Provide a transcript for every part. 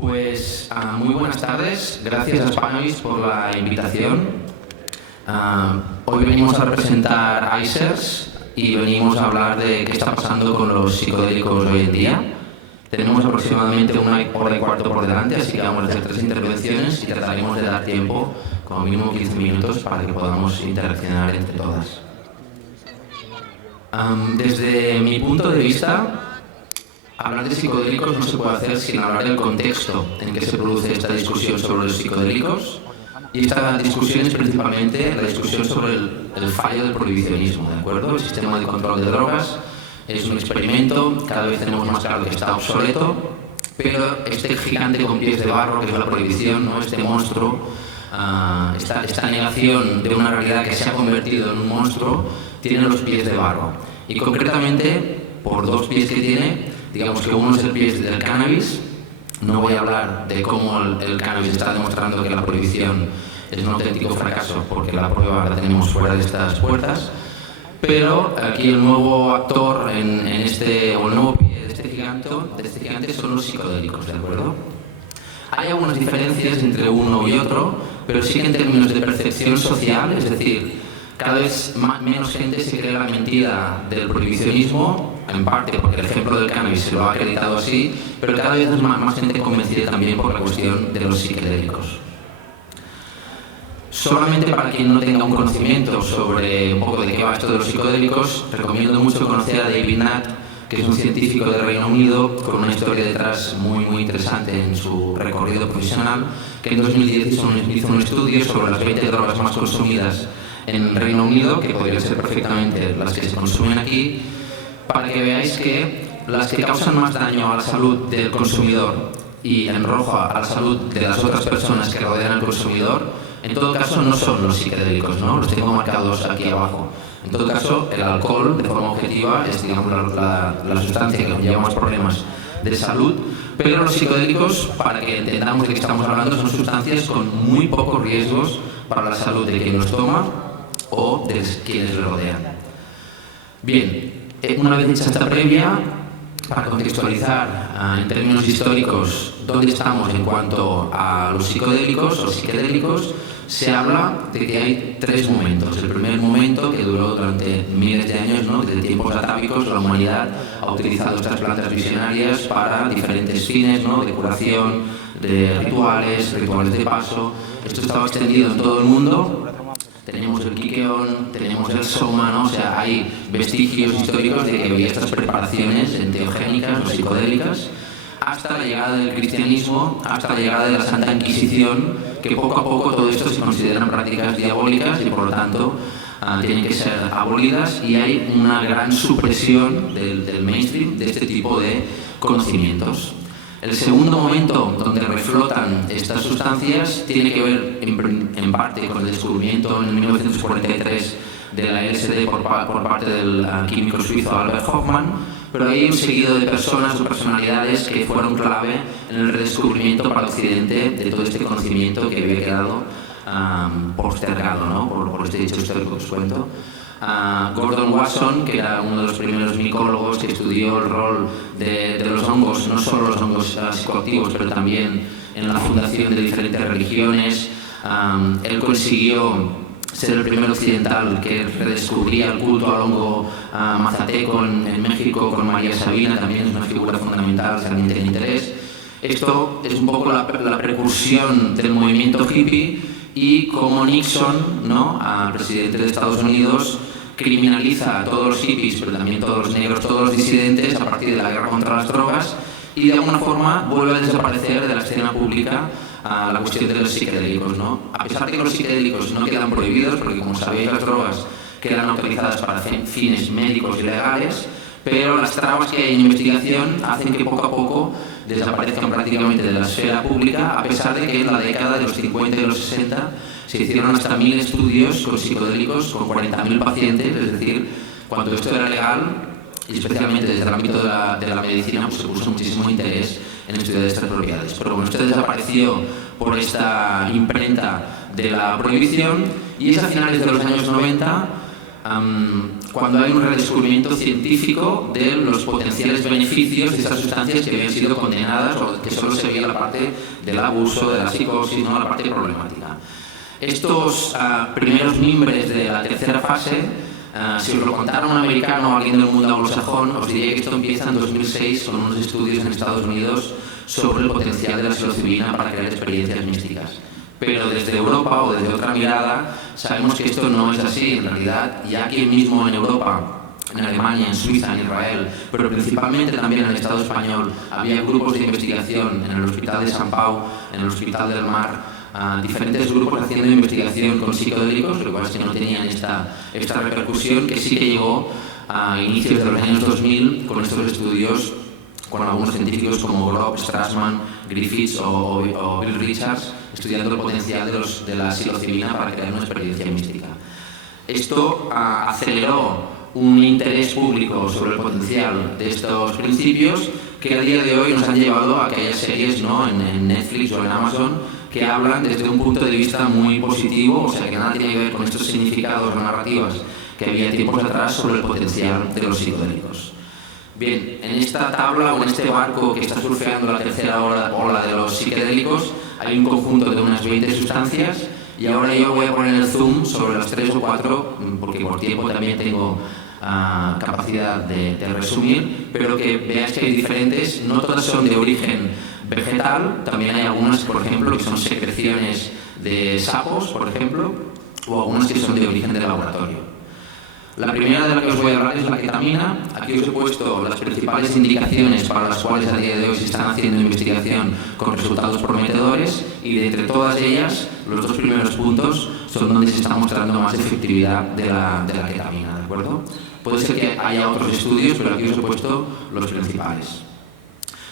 Muy buenas tardes. Gracias a Spanovis por la invitación. Hoy venimos a representar ICERS y venimos a hablar de qué está pasando con los psicodélicos hoy en día. Tenemos aproximadamente una hora y cuarto por delante, así que vamos a hacer 3 intervenciones y trataremos de dar tiempo, como mínimo 15 minutos, para que podamos interaccionar entre todas. Desde mi punto de vista, hablar de psicodélicos no se puede hacer sin hablar del contexto en que se produce esta discusión sobre los psicodélicos. Y esta discusión es principalmente la discusión sobre el fallo del prohibicionismo, ¿de acuerdo? El sistema de control de drogas es un experimento, cada vez tenemos más claro que está obsoleto, pero este gigante con pies de barro, que es la prohibición, ¿no? Este monstruo, esta negación de una realidad que se ha convertido en un monstruo, tiene los pies de barro. Y concretamente, por 2 pies que tiene, digamos que uno es el pie del cannabis. No voy a hablar de cómo el cannabis está demostrando que la prohibición es un auténtico fracaso, porque la prueba la tenemos fuera de estas puertas. Pero aquí el nuevo actor o el nuevo pie de este gigante son los psicodélicos, ¿de acuerdo? Hay algunas diferencias entre uno y otro, pero sí que en términos de percepción social, es decir, cada vez menos gente se cree la mentira del prohibicionismo, en parte porque el ejemplo del cannabis se lo ha acreditado así, pero cada vez es más gente convencida también por la cuestión de los psicodélicos. Solamente para quien no tenga un conocimiento sobre un poco de qué va esto de los psicodélicos, recomiendo mucho conocer a David Nutt, que es un científico del Reino Unido con una historia detrás muy interesante en su recorrido profesional, que en 2010 hizo un estudio sobre las 20 drogas más consumidas en Reino Unido, que podrían ser perfectamente las que se consumen aquí, para que veáis que las que causan más daño a la salud del consumidor y en rojo a la salud de las otras personas que rodean al consumidor, en todo caso no son los psicodélicos, ¿no? Los tengo marcados aquí abajo. En todo caso, el alcohol, de forma objetiva, es, digamos, la sustancia que nos lleva más problemas de salud, pero los psicodélicos, para que entendamos de qué estamos hablando, son sustancias con muy pocos riesgos para la salud de quien los toma o de quienes le rodean. Bien, una vez hecha esta previa, para contextualizar en términos históricos dónde estamos en cuanto a los psicodélicos o psiquedélicos, se habla de que hay 3 momentos. El primer momento, que duró durante miles de años, ¿no? Desde tiempos atávicos, la humanidad ha utilizado estas plantas visionarias para diferentes fines, ¿no? De curación, de rituales de paso. Esto estaba extendido en todo el mundo. Tenemos el Kikeon, tenemos el Soma, ¿no? O sea, hay vestigios históricos de que había estas preparaciones enteogénicas o psicodélicas, hasta la llegada del cristianismo, hasta la llegada de la Santa Inquisición, que poco a poco todo esto se consideran prácticas diabólicas y por lo tanto tienen que ser abolidas, y hay una gran supresión del mainstream de este tipo de conocimientos. El segundo momento donde reflotan estas sustancias tiene que ver en parte con el descubrimiento en 1943 de la LSD por parte del químico suizo Albert Hofmann, pero hay un seguido de personas o personalidades que fueron clave en el redescubrimiento para Occidente de todo este conocimiento que había quedado postergado, ¿no? por este hecho histórico que os cuento. Gordon Wasson, que era uno de los primeros micólogos que estudió el rol de los hongos, no solo los hongos psicoactivos, pero también en la fundación de diferentes religiones. Él consiguió ser el primer occidental que redescubría el culto al hongo mazateco en México con María Sabina, también es una figura fundamental si alguien tiene interés. Esto es un poco la precursión del movimiento hippie, y como Nixon, ¿no? Al presidente de Estados Unidos, criminaliza a todos los hippies, pero también todos los negros, todos los disidentes a partir de la guerra contra las drogas, y de alguna forma vuelve a desaparecer de la escena pública la cuestión de los psicodélicos, ¿no? A pesar de que los psicodélicos no quedan prohibidos, porque como sabéis las drogas quedan autorizadas para fines médicos y legales, pero las trabas que hay en investigación hacen que poco a poco desaparezcan prácticamente de la esfera pública, a pesar de que en la década de los 50 y los 60 se hicieron hasta 1000 estudios con psicodélicos con 40.000 pacientes, es decir, cuando esto era legal, y especialmente desde el ámbito de la medicina, pues se puso muchísimo interés en estudiar estas propiedades. Pero bueno, esto desapareció por esta imprenta de la prohibición, y es a finales de los años 90 cuando hay un redescubrimiento científico de los potenciales beneficios de estas sustancias que habían sido condenadas o que solo se veía la parte del abuso, de la psicosis, no la parte problemática. Estos primeros mimbres de la tercera fase, si os lo contara un americano o alguien del mundo anglosajón, os diría que esto empieza en 2006 con unos estudios en Estados Unidos sobre el potencial de la psilocibina para crear experiencias místicas. Pero desde Europa o desde otra mirada sabemos que esto no es así en realidad, y aquí mismo en Europa, en Alemania, en Suiza, en Israel, pero principalmente también en el Estado español, había grupos de investigación en el Hospital de San Pau, en el Hospital del Mar, diferentes grupos haciendo investigación con psicodélicos, lo que pasa es que no tenían esta repercusión que sí que llegó a inicios de los años 2000 con estos estudios con algunos científicos como Grob, Strassman, Griffiths o Bill Richards, estudiando el potencial de la psilocibina para crear una experiencia mística. Esto aceleró un interés público sobre el potencial de estos principios que a día de hoy nos han llevado a que haya series, ¿no?, en Netflix o en Amazon que hablan desde un punto de vista muy positivo, o sea que nada tiene que ver con estos significados o narrativas que había tiempos atrás sobre el potencial de los psicodélicos. Bien, en esta tabla o en este barco que está surfeando la tercera ola de los psicodélicos hay un conjunto de unas 20 sustancias y ahora yo voy a poner el zoom sobre las 3 o 4 porque por tiempo también tengo capacidad de resumir, pero que veáis que hay diferentes, no todas son de origen vegetal, también hay algunas, por ejemplo, que son secreciones de sapos, por ejemplo, o algunas que son de origen de laboratorio. La primera de la que os voy a hablar es la ketamina. Aquí os he puesto las principales indicaciones para las cuales a día de hoy se están haciendo investigación con resultados prometedores y de entre todas ellas, los dos primeros puntos son donde se está mostrando más efectividad de la ketamina, ¿de acuerdo? Puede ser que haya otros estudios, pero aquí os he puesto los principales.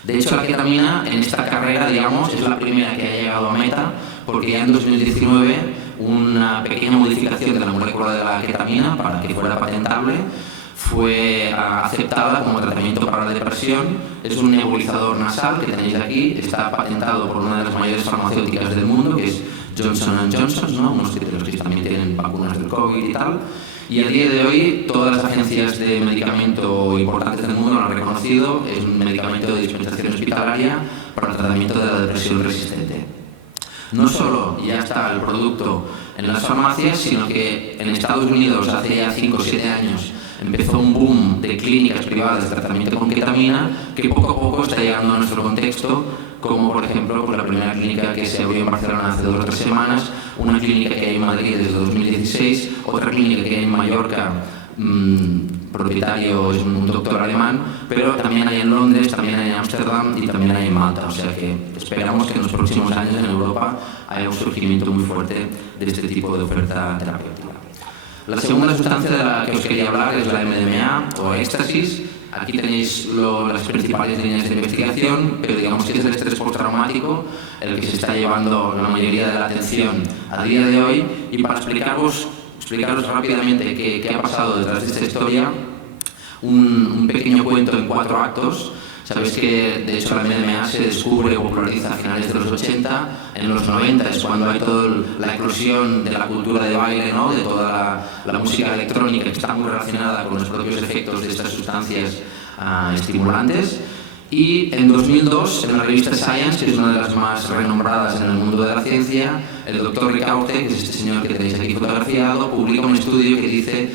De hecho, la ketamina en esta carrera, digamos, es la primera que ha llegado a meta, porque ya en 2019 una pequeña modificación de la molécula de la ketamina para que fuera patentable fue aceptada como tratamiento para la depresión. Es un nebulizador nasal que tenéis aquí, está patentado por una de las mayores farmacéuticas del mundo, que es Johnson & Johnson, ¿no?, unos de los que también tienen vacunas del COVID y tal. Y a día de hoy todas las agencias de medicamento importantes del mundo lo han reconocido. Es un medicamento de dispensación hospitalaria para el tratamiento de la depresión resistente. No solo ya está el producto en las farmacias, sino que en Estados Unidos hace ya 5 o 7 años empezó un boom de clínicas privadas de tratamiento con ketamina que poco a poco está llegando a nuestro contexto, como por ejemplo por la primera clínica que se abrió en Barcelona hace 2 o 3 semanas, una clínica que hay en Madrid desde 2016, otra clínica que hay en Mallorca, propietario es un doctor alemán, pero también hay en Londres, también hay en Ámsterdam y también hay en Malta, o sea que esperamos que en los próximos años en Europa haya un surgimiento muy fuerte de este tipo de oferta terapéutica. La segunda sustancia de la que os quería hablar es la MDMA o éxtasis. Aquí tenéis las principales líneas de investigación, pero digamos que es el estrés postraumático el que se está llevando la mayoría de la atención a día de hoy. Y para explicaros rápidamente qué ha pasado detrás de esta historia, un pequeño cuento en 4 actos. Sabéis que de hecho la MDMA se descubre o populariza a finales de los 80, en los 90 es cuando hay toda la eclosión de la cultura de baile, ¿no?, de toda la música electrónica que está muy relacionada con los propios efectos de estas sustancias estimulantes. Y en 2002, en la revista Science, que es una de las más renombradas en el mundo de la ciencia, el doctor Ricaurte, que es este señor que tenéis aquí fotografiado, publica un estudio que dice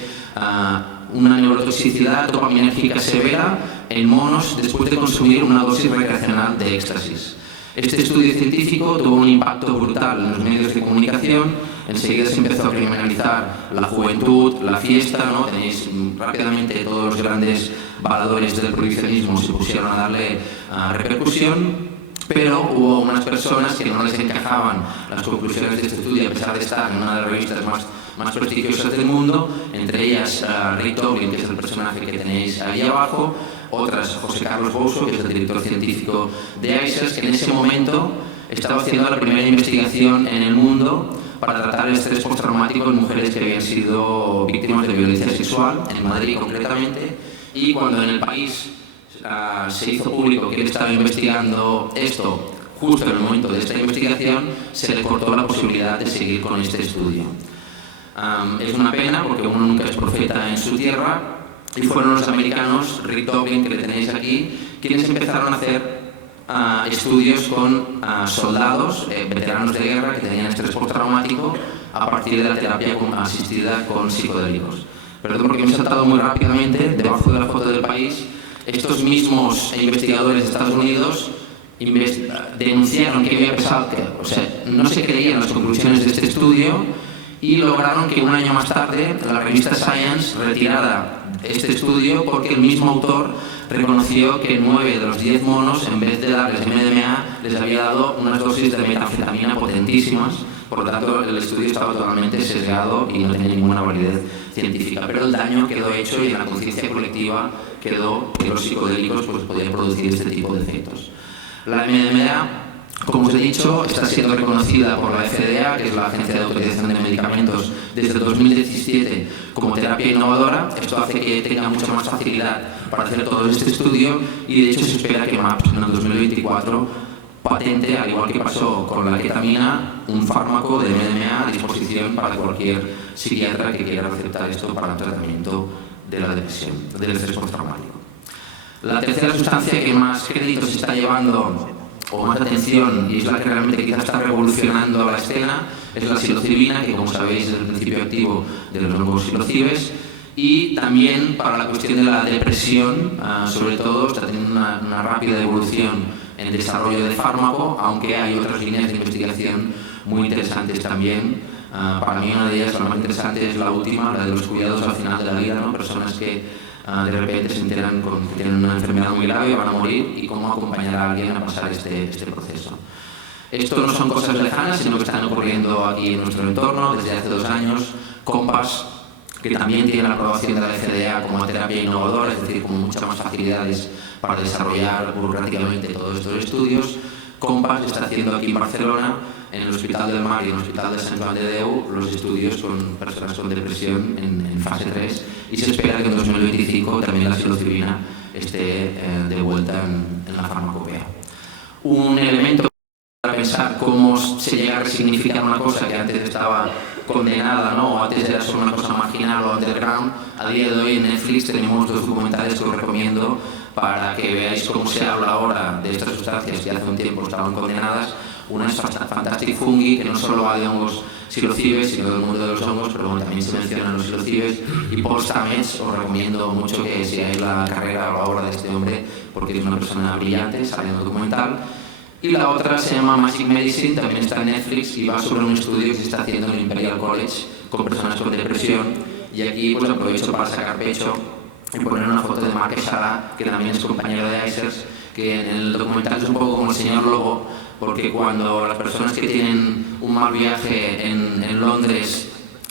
una neurotoxicidad dopaminérgica severa en monos después de consumir una dosis recreacional de éxtasis. Este estudio científico tuvo un impacto brutal en los medios de comunicación. Enseguida se empezó a criminalizar la juventud, la fiesta, ¿no? Tenéis rápidamente todos los grandes valadores del prohibicionismo se pusieron a darle repercusión, pero hubo unas personas que no les encajaban las conclusiones de este estudio a pesar de estar en una de las revistas más prestigiosas del mundo, entre ellas Rick Doblin, que es el personaje que tenéis ahí abajo, otras José Carlos Bouso, que es el director científico de ICES, que en ese momento estaba haciendo la primera investigación en el mundo para tratar el estrés postraumático en mujeres que habían sido víctimas de violencia sexual, en Madrid concretamente, y cuando en el país se hizo público que él estaba investigando esto, justo en el momento de esta investigación se le cortó la posibilidad de seguir con este estudio. Es una pena porque uno nunca es profeta en su tierra, y fueron los americanos, Rick Doblin, que le tenéis aquí, quienes empezaron a hacer estudios con soldados, veteranos de guerra que tenían estrés postraumático a partir de la terapia asistida con psicodélicos. Perdón porque me he saltado muy rápidamente, debajo de la foto del país, estos mismos investigadores de Estados Unidos denunciaron que había pesado, no se creían las conclusiones de este estudio y lograron que un año más tarde la revista Science retirara este estudio porque el mismo autor reconoció que 9 de los 10 monos, en vez de darles MDMA, les había dado unas dosis de metanfetamina potentísimas. Por lo tanto, el estudio estaba totalmente sesgado y no tenía ninguna validez científica. Pero el daño quedó hecho y en la conciencia colectiva quedó que los psicodélicos podían producir este tipo de efectos. La MDMA, como os he dicho, está siendo reconocida por la FDA, que es la Agencia de Autorización de Medicamentos, desde el 2017 como terapia innovadora. Esto hace que tenga mucha más facilidad para hacer todo este estudio y de hecho se espera que MAPS en el 2024 patente, al igual que pasó con la ketamina, un fármaco de MDMA a disposición para cualquier psiquiatra que quiera aceptar esto para el tratamiento de la depresión, del estrés postraumático. La tercera sustancia que más crédito se está llevando o más atención, y es la que realmente quizás está revolucionando la escena, es la psilocibina, que como sabéis es el principio activo de los hongos psilocibes, y también para la cuestión de la depresión, sobre todo, está teniendo una rápida evolución en el desarrollo de fármaco, aunque hay otras líneas de investigación muy interesantes también. Para mí una de ellas, la más interesante, es la última, la de los cuidados al final de la vida, ¿no? Personas que de repente se enteran que tienen una enfermedad muy grave y van a morir, y cómo acompañar a alguien a pasar este proceso. Esto no son cosas lejanas, sino que están ocurriendo aquí en nuestro entorno desde hace 2 años. Compass, que también tiene la aprobación de la FDA como terapia innovadora, es decir, con muchas más facilidades para desarrollar burocráticamente todos estos estudios. Compass está haciendo aquí en Barcelona, en el Hospital del Mar y en el Hospital de Sant Joan de Déu, los estudios con personas con depresión en fase 3, y se espera que en 2025 también la psilocibina esté de vuelta en la farmacopea. Un elemento para pensar cómo se llega a resignificar una cosa que antes estaba condenada, ¿no? O antes era solo una cosa marginal o underground. A día de hoy en Netflix tenemos 2 documentales que os recomiendo para que veáis cómo se habla ahora de estas sustancias que hace un tiempo estaban condenadas. Una es Fantastic Fungi, que no solo va de hongos psilocibes, sino del mundo de los hongos, pero bueno, también se mencionan los psilocibes. Y Paul Stamets, os recomiendo mucho que sigáis la carrera o la obra de este hombre, porque es una persona brillante, sale en el documental. Y la otra se llama Magic Medicine, también está en Netflix y va sobre un estudio que se está haciendo en el Imperial College con personas con depresión. Y aquí pues aprovecho para sacar pecho y poner una foto de Mark Eshara, que también es compañero de ICERS, que en el documental es un poco como el señor Lobo, porque cuando las personas que tienen un mal viaje en Londres,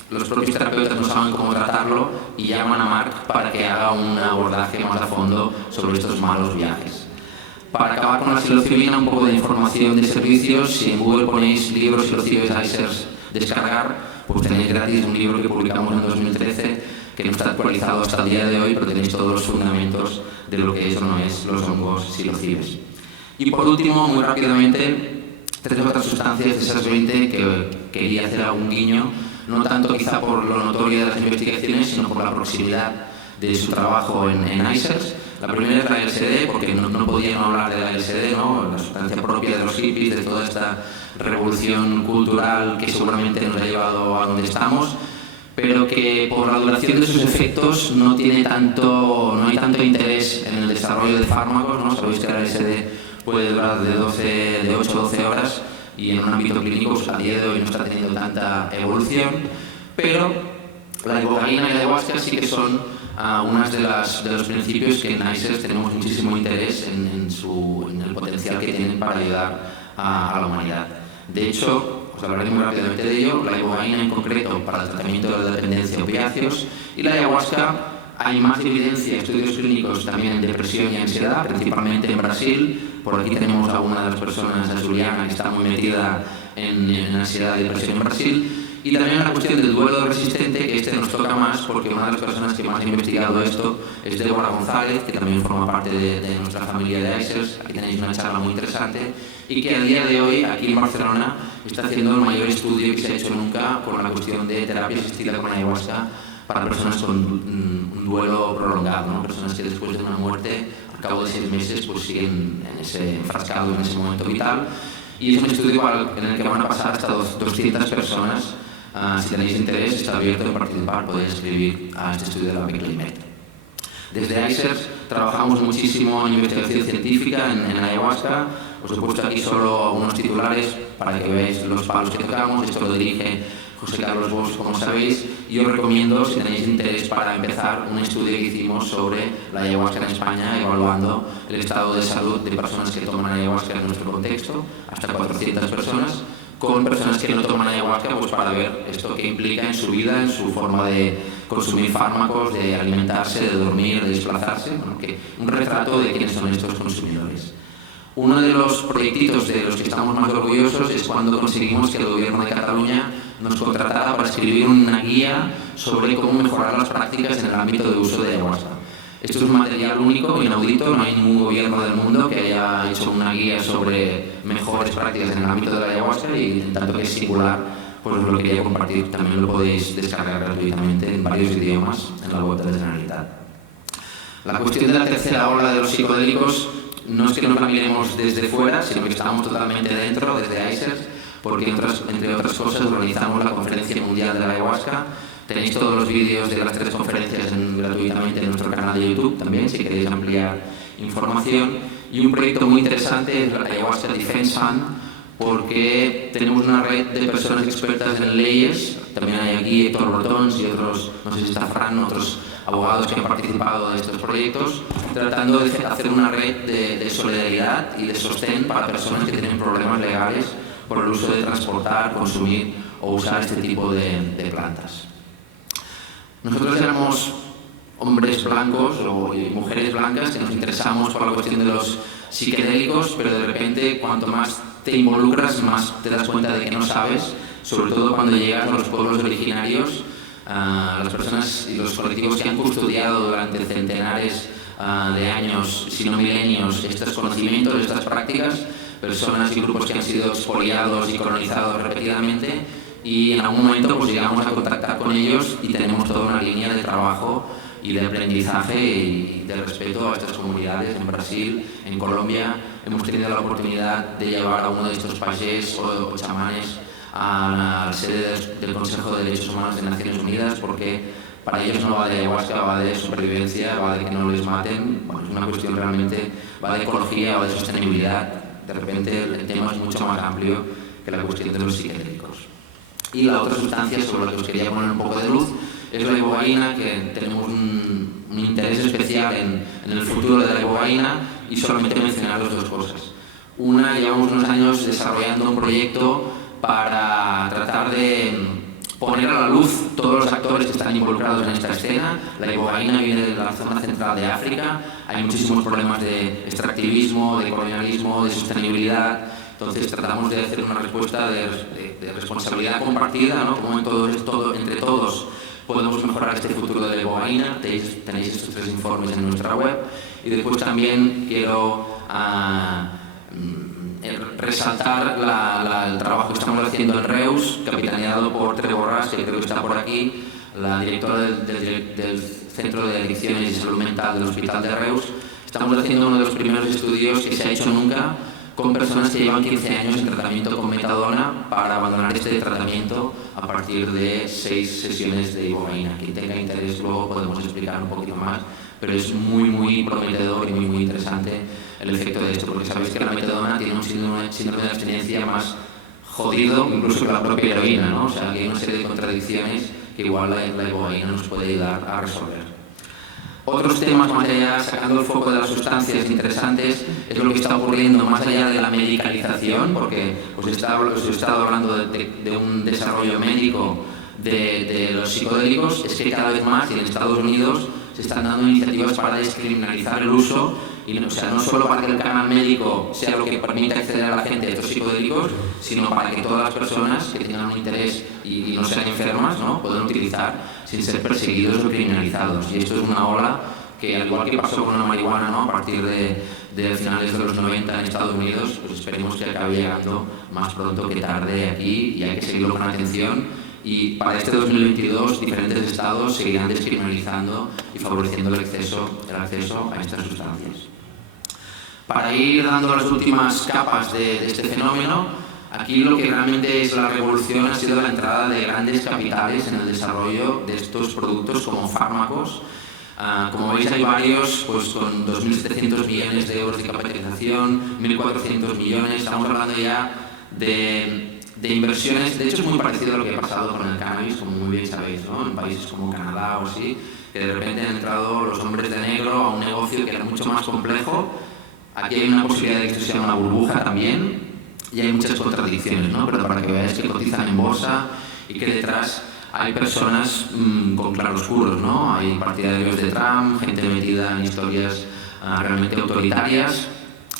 los propios terapeutas no saben cómo tratarlo y llaman a Mark para que haga un abordaje más a fondo sobre estos malos viajes. Para acabar con la psilocibina, un poco de información de servicios. Si en Google ponéis libros psilocibes ICERS descargar, pues tenéis gratis un libro que publicamos en 2013, que no está actualizado hasta el día de hoy, pero tenéis todos los fundamentos de lo que es o no es los hongos psilocibes. Y por último, muy rápidamente, 3 otras sustancias de esas 20 que quería hacer algún guiño, no tanto quizá por lo notorio de las investigaciones, sino por la proximidad de su trabajo en ICERS. La primera es la LSD, porque no podíamos hablar de la LSD, ¿no? La sustancia propia de los hippies, de toda esta revolución cultural que seguramente nos ha llevado a donde estamos, pero que por la duración de sus efectos no hay tanto interés en el desarrollo de fármacos, ¿no? Sabéis que la LSD puede durar de 8 a 12 horas y en un ámbito clínico pues, a día de hoy no está teniendo tanta evolución, pero la ibogaína y la ayahuasca sí que son unas de los principios que en ICERS tenemos muchísimo interés en el potencial que tienen para ayudar a la humanidad. De hecho, os hablaré muy rápidamente de ello. La ibogaína en concreto para el tratamiento de la dependencia de opiáceos, y la ayahuasca hay más evidencia, estudios clínicos también en depresión y ansiedad, principalmente en Brasil. Por aquí tenemos a una de las personas, a Juliana, que está muy metida en ansiedad y depresión en Brasil. Y también la cuestión del duelo resistente, que este nos toca más porque una de las personas que más ha investigado esto es Débora González, que también forma parte de nuestra familia de ICERS. Aquí tenéis una charla muy interesante y que a día de hoy, aquí en Barcelona, está haciendo el mayor estudio que se ha hecho nunca con la cuestión de terapia asistida con ayahuasca para personas con un duelo prolongado, ¿no? Personas que después de una muerte, al cabo de 6 meses, pues siguen enfrascados en ese momento vital. Y es un estudio en el que van a pasar hasta 200 personas. Si tenéis interés, está abierto a participar, podéis escribir a este estudio de la Berkeley Med. Desde ICERS trabajamos muchísimo en investigación científica, en ayahuasca. Os he puesto aquí solo algunos titulares para que veáis los palos que tocamos. Esto lo dirige José Carlos Bosch, como sabéis, y os recomiendo, si tenéis interés, para empezar un estudio que hicimos sobre la ayahuasca en España, evaluando el estado de salud de personas que toman ayahuasca en nuestro contexto, hasta 400 personas, con personas que no toman ayahuasca, pues para ver esto que implica en su vida, en su forma de consumir fármacos, de alimentarse, de dormir, de desplazarse, bueno, un retrato de quiénes son estos consumidores. Uno de los proyectitos de los que estamos más orgullosos es cuando conseguimos que el Gobierno de Cataluña nos contratara para escribir una guía sobre cómo mejorar las prácticas en el ámbito de uso de ayahuasca. Esto es un material único, inaudito, no hay ningún gobierno del mundo que haya hecho una guía sobre mejores prácticas en el ámbito de la ayahuasca y en tanto que es singular, pues os lo quería compartir. También lo podéis descargar gratuitamente en varios idiomas en la web de la Generalitat. La cuestión de la tercera ola de los psicodélicos no es que nos la miremos desde fuera, sino que estamos totalmente dentro, desde ICERS, porque entre otras cosas organizamos la Conferencia Mundial de la Ayahuasca. Tenéis todos los vídeos de las 3 conferencias gratuitamente en nuestro canal de YouTube también, si queréis ampliar información. Y un proyecto muy interesante es la Ayahuasca Defense Fund, porque tenemos una red de personas expertas en leyes. También hay aquí Héctor Bortons y otros, no sé si está Fran, otros abogados que han participado de estos proyectos, tratando de hacer una red de solidaridad y de sostén para personas que tienen problemas legales por el uso de transportar, consumir o usar este tipo de plantas. Nosotros éramos hombres blancos o mujeres blancas que nos interesamos por la cuestión de los psicodélicos, pero de repente cuanto más te involucras, más te das cuenta de que no sabes, sobre todo cuando llegas a los pueblos originarios, las personas y los colectivos que han custodiado durante centenares de años, si no milenios, estos conocimientos, estas prácticas, personas y grupos que han sido expoliados y colonizados repetidamente, y en algún momento pues llegamos a contactar con ellos y tenemos toda una línea de trabajo y de aprendizaje y de respeto a estas comunidades. En Brasil, en Colombia, hemos tenido la oportunidad de llevar a uno de estos payés o chamanes a la sede del Consejo de Derechos Humanos de Naciones Unidas, porque para ellos no va de ayahuasca, va de supervivencia, va de que no les maten. Bueno, es una cuestión realmente, va de ecología, va de sostenibilidad. De repente el tema es mucho más amplio que la cuestión de los psicodélicos. Y la otra sustancia sobre la que os quería poner un poco de luz es la ibogaína, que tenemos un interés especial en el futuro de la ibogaína, y solamente mencionaros 2 cosas. Una, llevamos unos años desarrollando un proyecto para tratar de poner a la luz todos los actores que están involucrados en esta escena. La ibogaína viene de la zona central de África, hay muchísimos problemas de extractivismo, de colonialismo, de sostenibilidad. Entonces tratamos de hacer una respuesta de responsabilidad compartida, ¿no? Como entre todos podemos mejorar este futuro de la ibogaína. Tenéis estos 3 informes en nuestra web. Y después también quiero resaltar el trabajo que estamos haciendo en Reus, capitaneado por Tere Borràs, que creo que está por aquí, la directora del Centro de Adicciones y Salud Mental del Hospital de Reus. Estamos haciendo uno de los primeros estudios que se ha hecho nunca con personas que llevan 15 años en tratamiento con metadona para abandonar este tratamiento a partir de 6 sesiones de ibogaína. Quien tenga interés luego podemos explicar un poquito más, pero es muy prometedor y muy interesante el efecto de esto, porque sabéis que la metadona tiene un síndrome de abstinencia más jodido incluso que la propia heroína, ¿no? O sea, que hay una serie de contradicciones que igual la ibogaína nos puede ayudar a resolver. Otros temas más allá, sacando el foco de las sustancias interesantes, es lo que está ocurriendo más allá de la medicalización, porque os he estado hablando de un desarrollo médico de los psicodélicos. Es que cada vez más, y en Estados Unidos, se están dando iniciativas para descriminalizar el uso y no, o sea, no solo para que el canal médico sea lo que permita acceder a la gente a estos psicodélicos, sino para que todas las personas que tengan un interés y no sean enfermas, ¿no?, puedan utilizar sin ser perseguidos o criminalizados. Y esto es una ola que, al igual que pasó con la marihuana, ¿no?, a partir de finales de los 90 en Estados Unidos, pues esperemos que acabe llegando más pronto que tarde aquí, y hay que seguirlo con atención. Y para este 2022 diferentes estados seguirán descriminalizando y favoreciendo el acceso a estas sustancias. Para ir dando las últimas capas de este fenómeno, aquí lo que realmente es la revolución ha sido la entrada de grandes capitales en el desarrollo de estos productos como fármacos. Como veis, hay varios pues, con 2.700 millones de euros de capitalización, 1.400 millones, estamos hablando ya de inversiones. De hecho, es muy parecido a lo que ha pasado con el cannabis, como muy bien sabéis, ¿no?, en países como Canadá o así, que de repente han entrado los hombres de negro a un negocio que era mucho más complejo. Aquí hay una posibilidad de que esto sea una burbuja también, y hay muchas contradicciones, ¿no?, pero para que veáis que cotizan en bolsa y que detrás hay personas con claroscuros, ¿no? Hay partidarios de Trump, gente metida en historias realmente autoritarias,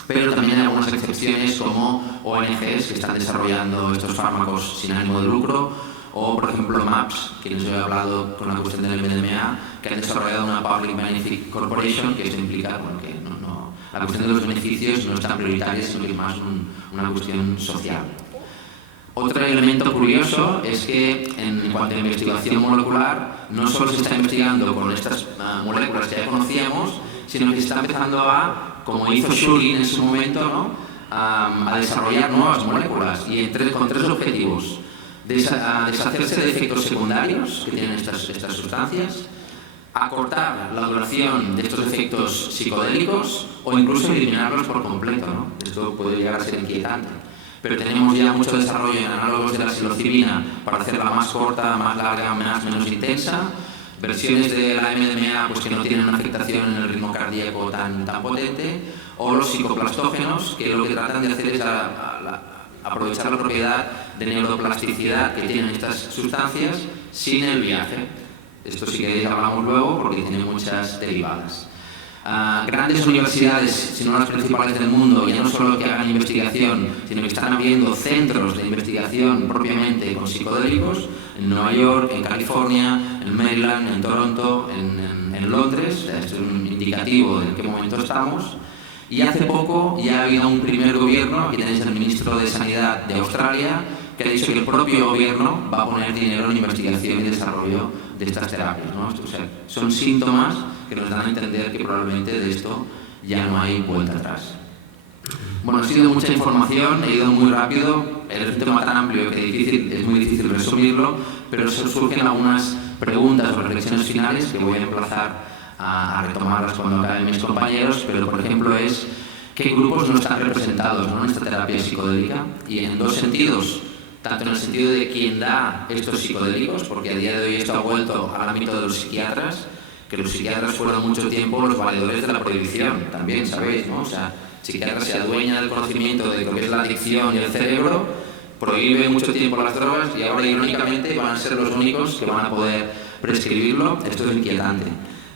pero también hay algunas excepciones como ONGs que están desarrollando estos fármacos sin ánimo de lucro, o por ejemplo MAPS, que les he hablado con la cuestión del MDMA, que han desarrollado una Public Benefit Corporation, que eso implica, bueno, que la cuestión de los beneficios no es tan prioritaria, sino que es más una cuestión social. Otro elemento curioso es que en cuanto a investigación molecular, no solo se está investigando con estas moléculas que ya conocíamos, sino que se está empezando como hizo Shulgin en su momento, ¿no?, a desarrollar nuevas moléculas, y con tres objetivos: deshacerse de efectos secundarios que tienen estas sustancias, acortar la duración de estos efectos psicodélicos o incluso eliminarlos por completo, ¿no? Esto puede llegar a ser inquietante. Pero tenemos ya mucho desarrollo en análogos de la psilocibina para hacerla más corta, más larga, menos intensa. Versiones de la MDMA pues, que no tienen una afectación en el ritmo cardíaco tan potente. O los psicoplastógenos, que lo que tratan de hacer es aprovechar la propiedad de neuroplasticidad que tienen estas sustancias sin el viaje. Esto sí que hablamos luego porque tiene muchas derivadas. Grandes universidades, si no las principales del mundo, ya no solo que hagan investigación, sino que están abriendo centros de investigación propiamente con psicodélicos en Nueva York, en California, en Maryland, en Toronto, en Londres. Esto es un indicativo de en qué momento estamos. Y hace poco ya ha habido un primer gobierno, aquí tenéis el ministro de Sanidad de Australia, que ha dicho que el propio gobierno va a poner dinero en investigación y desarrollo de estas terapias, ¿no? O sea, son síntomas que nos dan a entender que probablemente de esto ya no hay vuelta atrás. Bueno, ha sido mucha información, he ido muy rápido, es un tema tan amplio que es muy difícil resumirlo, pero surgen algunas preguntas o reflexiones finales que voy a emplazar a retomarlas cuando acaben mis compañeros, pero por ejemplo es qué grupos no están representados, ¿no?, en esta terapia psicodélica, y en dos sentidos. Tanto en el sentido de quién da estos psicodélicos, porque a día de hoy esto ha vuelto al ámbito de los psiquiatras, que los psiquiatras fueron mucho tiempo los valedores de la prohibición, también sabéis, ¿no? O sea, el psiquiatra se adueña del conocimiento de lo que es la adicción y el cerebro, prohíbe mucho tiempo las drogas, y ahora irónicamente van a ser los únicos que van a poder prescribirlo. Esto es inquietante.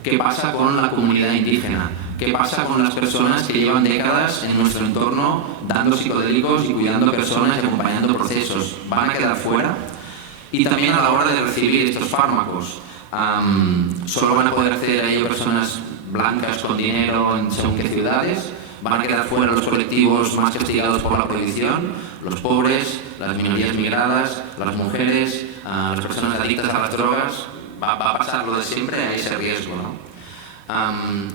¿Qué pasa con la comunidad indígena? ¿Qué pasa con las personas que llevan décadas en nuestro entorno dando psicodélicos y cuidando personas y acompañando procesos? ¿Van a quedar fuera? Y también a la hora de recibir estos fármacos, ¿solo van a poder acceder a ello personas blancas con dinero en según qué ciudades? ¿Van a quedar fuera los colectivos más castigados por la prohibición? Los pobres, las minorías migradas, las mujeres, las personas adictas a las drogas. Va a pasar lo de siempre, hay ese riesgo, ¿no?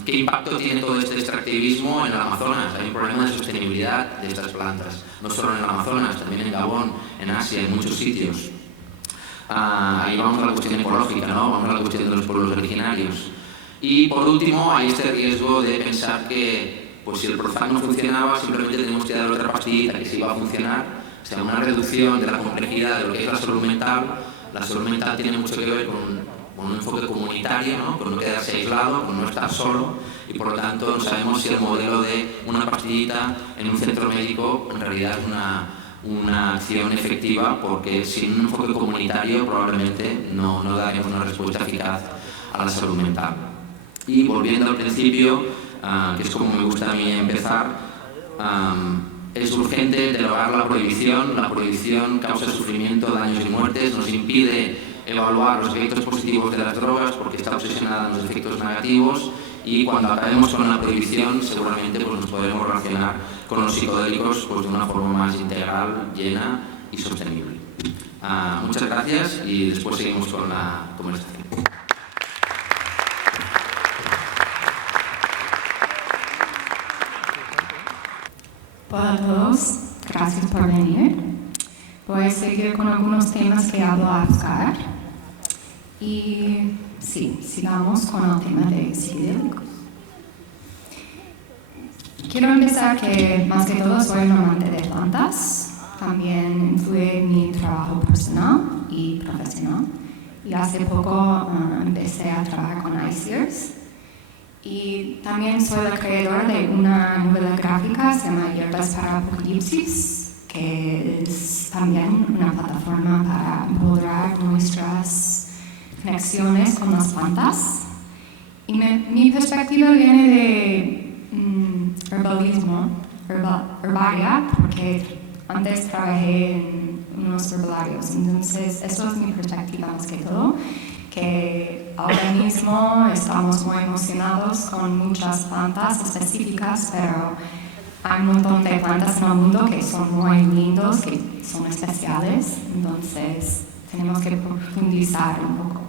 ¿Qué impacto tiene todo este extractivismo en el Amazonas? Hay un problema de sostenibilidad de estas plantas, no solo en el Amazonas, también en Gabón, en Asia, en muchos sitios. Ahí vamos a la cuestión ecológica, ¿no? Vamos a la cuestión de los pueblos originarios. Y por último, hay este riesgo de pensar que pues, si el Prozac no funcionaba, simplemente tenemos que darle otra pastillita que sí va a funcionar. O sea, una reducción de la complejidad de lo que es la salud mental. La salud mental tiene mucho que ver con un enfoque comunitario, ¿no?, con no quedarse aislado, con no estar solo, y por lo tanto no sabemos si el modelo de una pastillita en un centro médico en realidad es una acción efectiva, porque sin un enfoque comunitario probablemente no daremos una respuesta eficaz a la salud mental. Y volviendo al principio, que es como me gusta a mí empezar. Es urgente derogar la prohibición. La prohibición causa sufrimiento, daños y muertes, nos impide evaluar los efectos positivos de las drogas porque está obsesionada en los efectos negativos, y cuando acabemos con la prohibición seguramente pues, nos podremos relacionar con los psicodélicos pues, de una forma más integral, llena y sostenible. Muchas gracias y después seguimos con la conversación. Hola a todos, gracias por venir. Voy a seguir con algunos temas que hablo a Oscar. Y sí, sigamos con el tema de psicodélicos. Quiero empezar que más que todo soy un amante de plantas. También influye mi trabajo personal y profesional. Y hace poco empecé a trabajar con ICEERS. Y también soy la creadora de una novela gráfica, se llama Hierbas para Apocalipsis, que es también una plataforma para empoderar nuestras conexiones con las plantas. Y mi perspectiva viene de herbalismo, herbaria, porque antes trabajé en unos herbolarios, entonces eso es mi perspectiva más que todo, que ahora mismo estamos muy emocionados con muchas plantas específicas, pero hay un montón de plantas en el mundo que son muy lindos, que son especiales, entonces tenemos que profundizar un poco.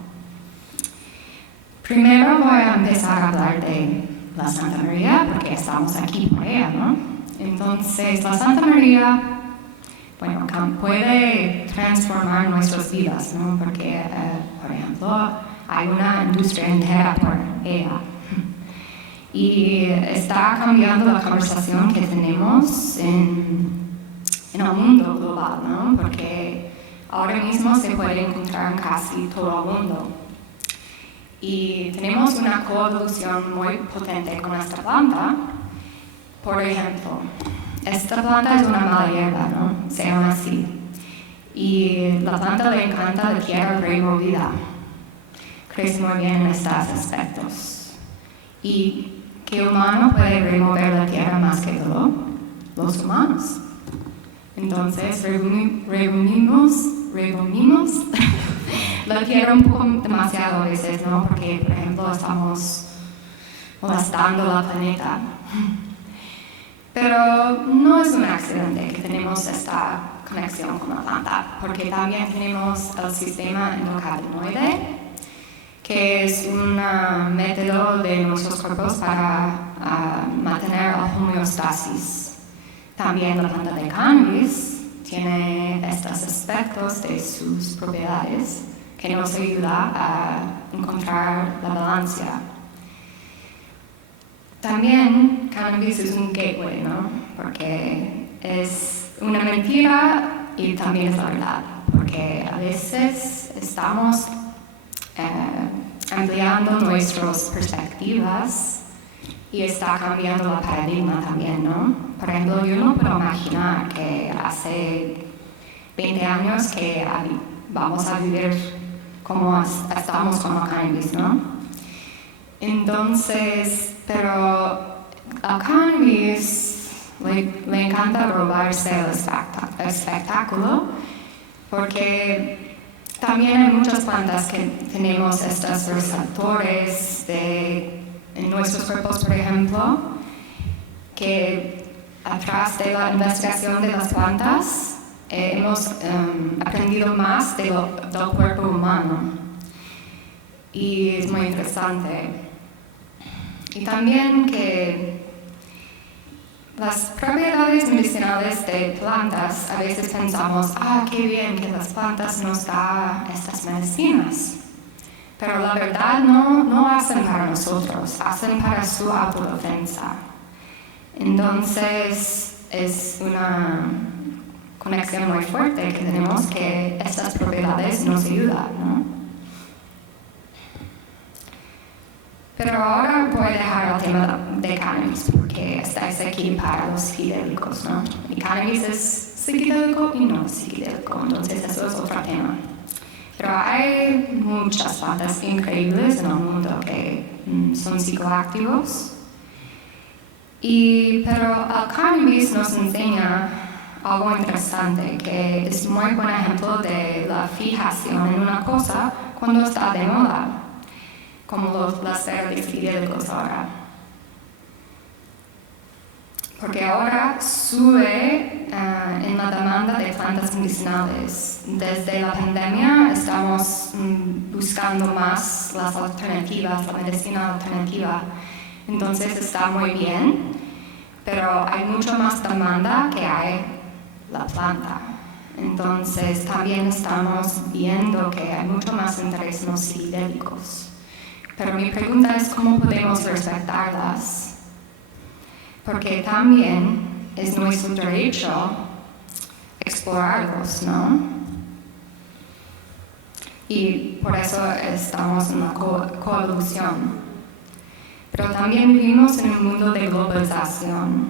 Primero voy a empezar a hablar de la Santa María, porque estamos aquí por ella, ¿no? Entonces, la Santa María, bueno, puede transformar nuestras vidas, ¿no? Porque, por ejemplo, hay una industria entera por ella. Y está cambiando la conversación que tenemos en el mundo global, ¿no? Porque ahora mismo se puede encontrar en casi todo el mundo. Y tenemos una coevolución muy potente con esta planta. Por ejemplo, esta planta es una mala hierba, ¿no? Se llama así. Y la planta le encanta la tierra removida. Crece muy bien en estos aspectos. ¿Y qué humano puede remover la tierra más que todo? Los humanos. Entonces, reunimos la tierra un poco demasiado a veces, ¿no? Porque, por ejemplo, estamos molestando al planeta. Pero no es un accidente que tenemos esta conexión con la planta, porque también tenemos el sistema endocannabinoide, que es un método de nuestros cuerpos para mantener la homeostasis. También la planta de cannabis tiene estos aspectos de sus propiedades que nos ayuda a encontrar la balanza. También cannabis es un gateway, ¿no? Porque es una mentira y también es la verdad. Porque a veces estamos ampliando nuestras perspectivas y está cambiando el paradigma también, ¿no? Por ejemplo, yo no puedo imaginar que hace 20 años que vamos a vivir como estamos con el cannabis, ¿no? Entonces, pero al cannabis le encanta robarse el espectáculo, porque también hay muchas plantas que tenemos estos receptores en nuestros cuerpos, por ejemplo, que atrás de la investigación de las plantas hemos aprendido más del cuerpo humano. Y es muy interesante. Y también que las propiedades medicinales de plantas, a veces pensamos, qué bien que las plantas nos dan estas medicinas. Pero la verdad no hacen para nosotros, hacen para su autodefensa. Entonces es una conexión muy fuerte que tenemos, que estas propiedades nos ayudan, ¿no? Pero ahora voy a dejar el tema de cannabis, porque estáis aquí para los psicodélicos, ¿no? Y cannabis es psicodélico y no psicodélico, entonces eso es otro tema. Pero hay muchas plantas increíbles en el mundo que son psicoactivos. Pero el cannabis nos enseña algo interesante, que es muy buen ejemplo de la fijación en una cosa cuando está de moda, como los placeres psicodélicos ahora. Porque ahora sube en la demanda de plantas medicinales. Desde la pandemia estamos buscando más las alternativas, la medicina alternativa. Entonces está muy bien, pero hay mucho más demanda que hay la planta. Entonces también estamos viendo que hay mucho más interés en los psicodélicos. Pero mi pregunta es cómo podemos respetarlas. Porque también es nuestro derecho explorarlos, ¿no? Y por eso estamos en la coevolución. Pero también vivimos en un mundo de globalización,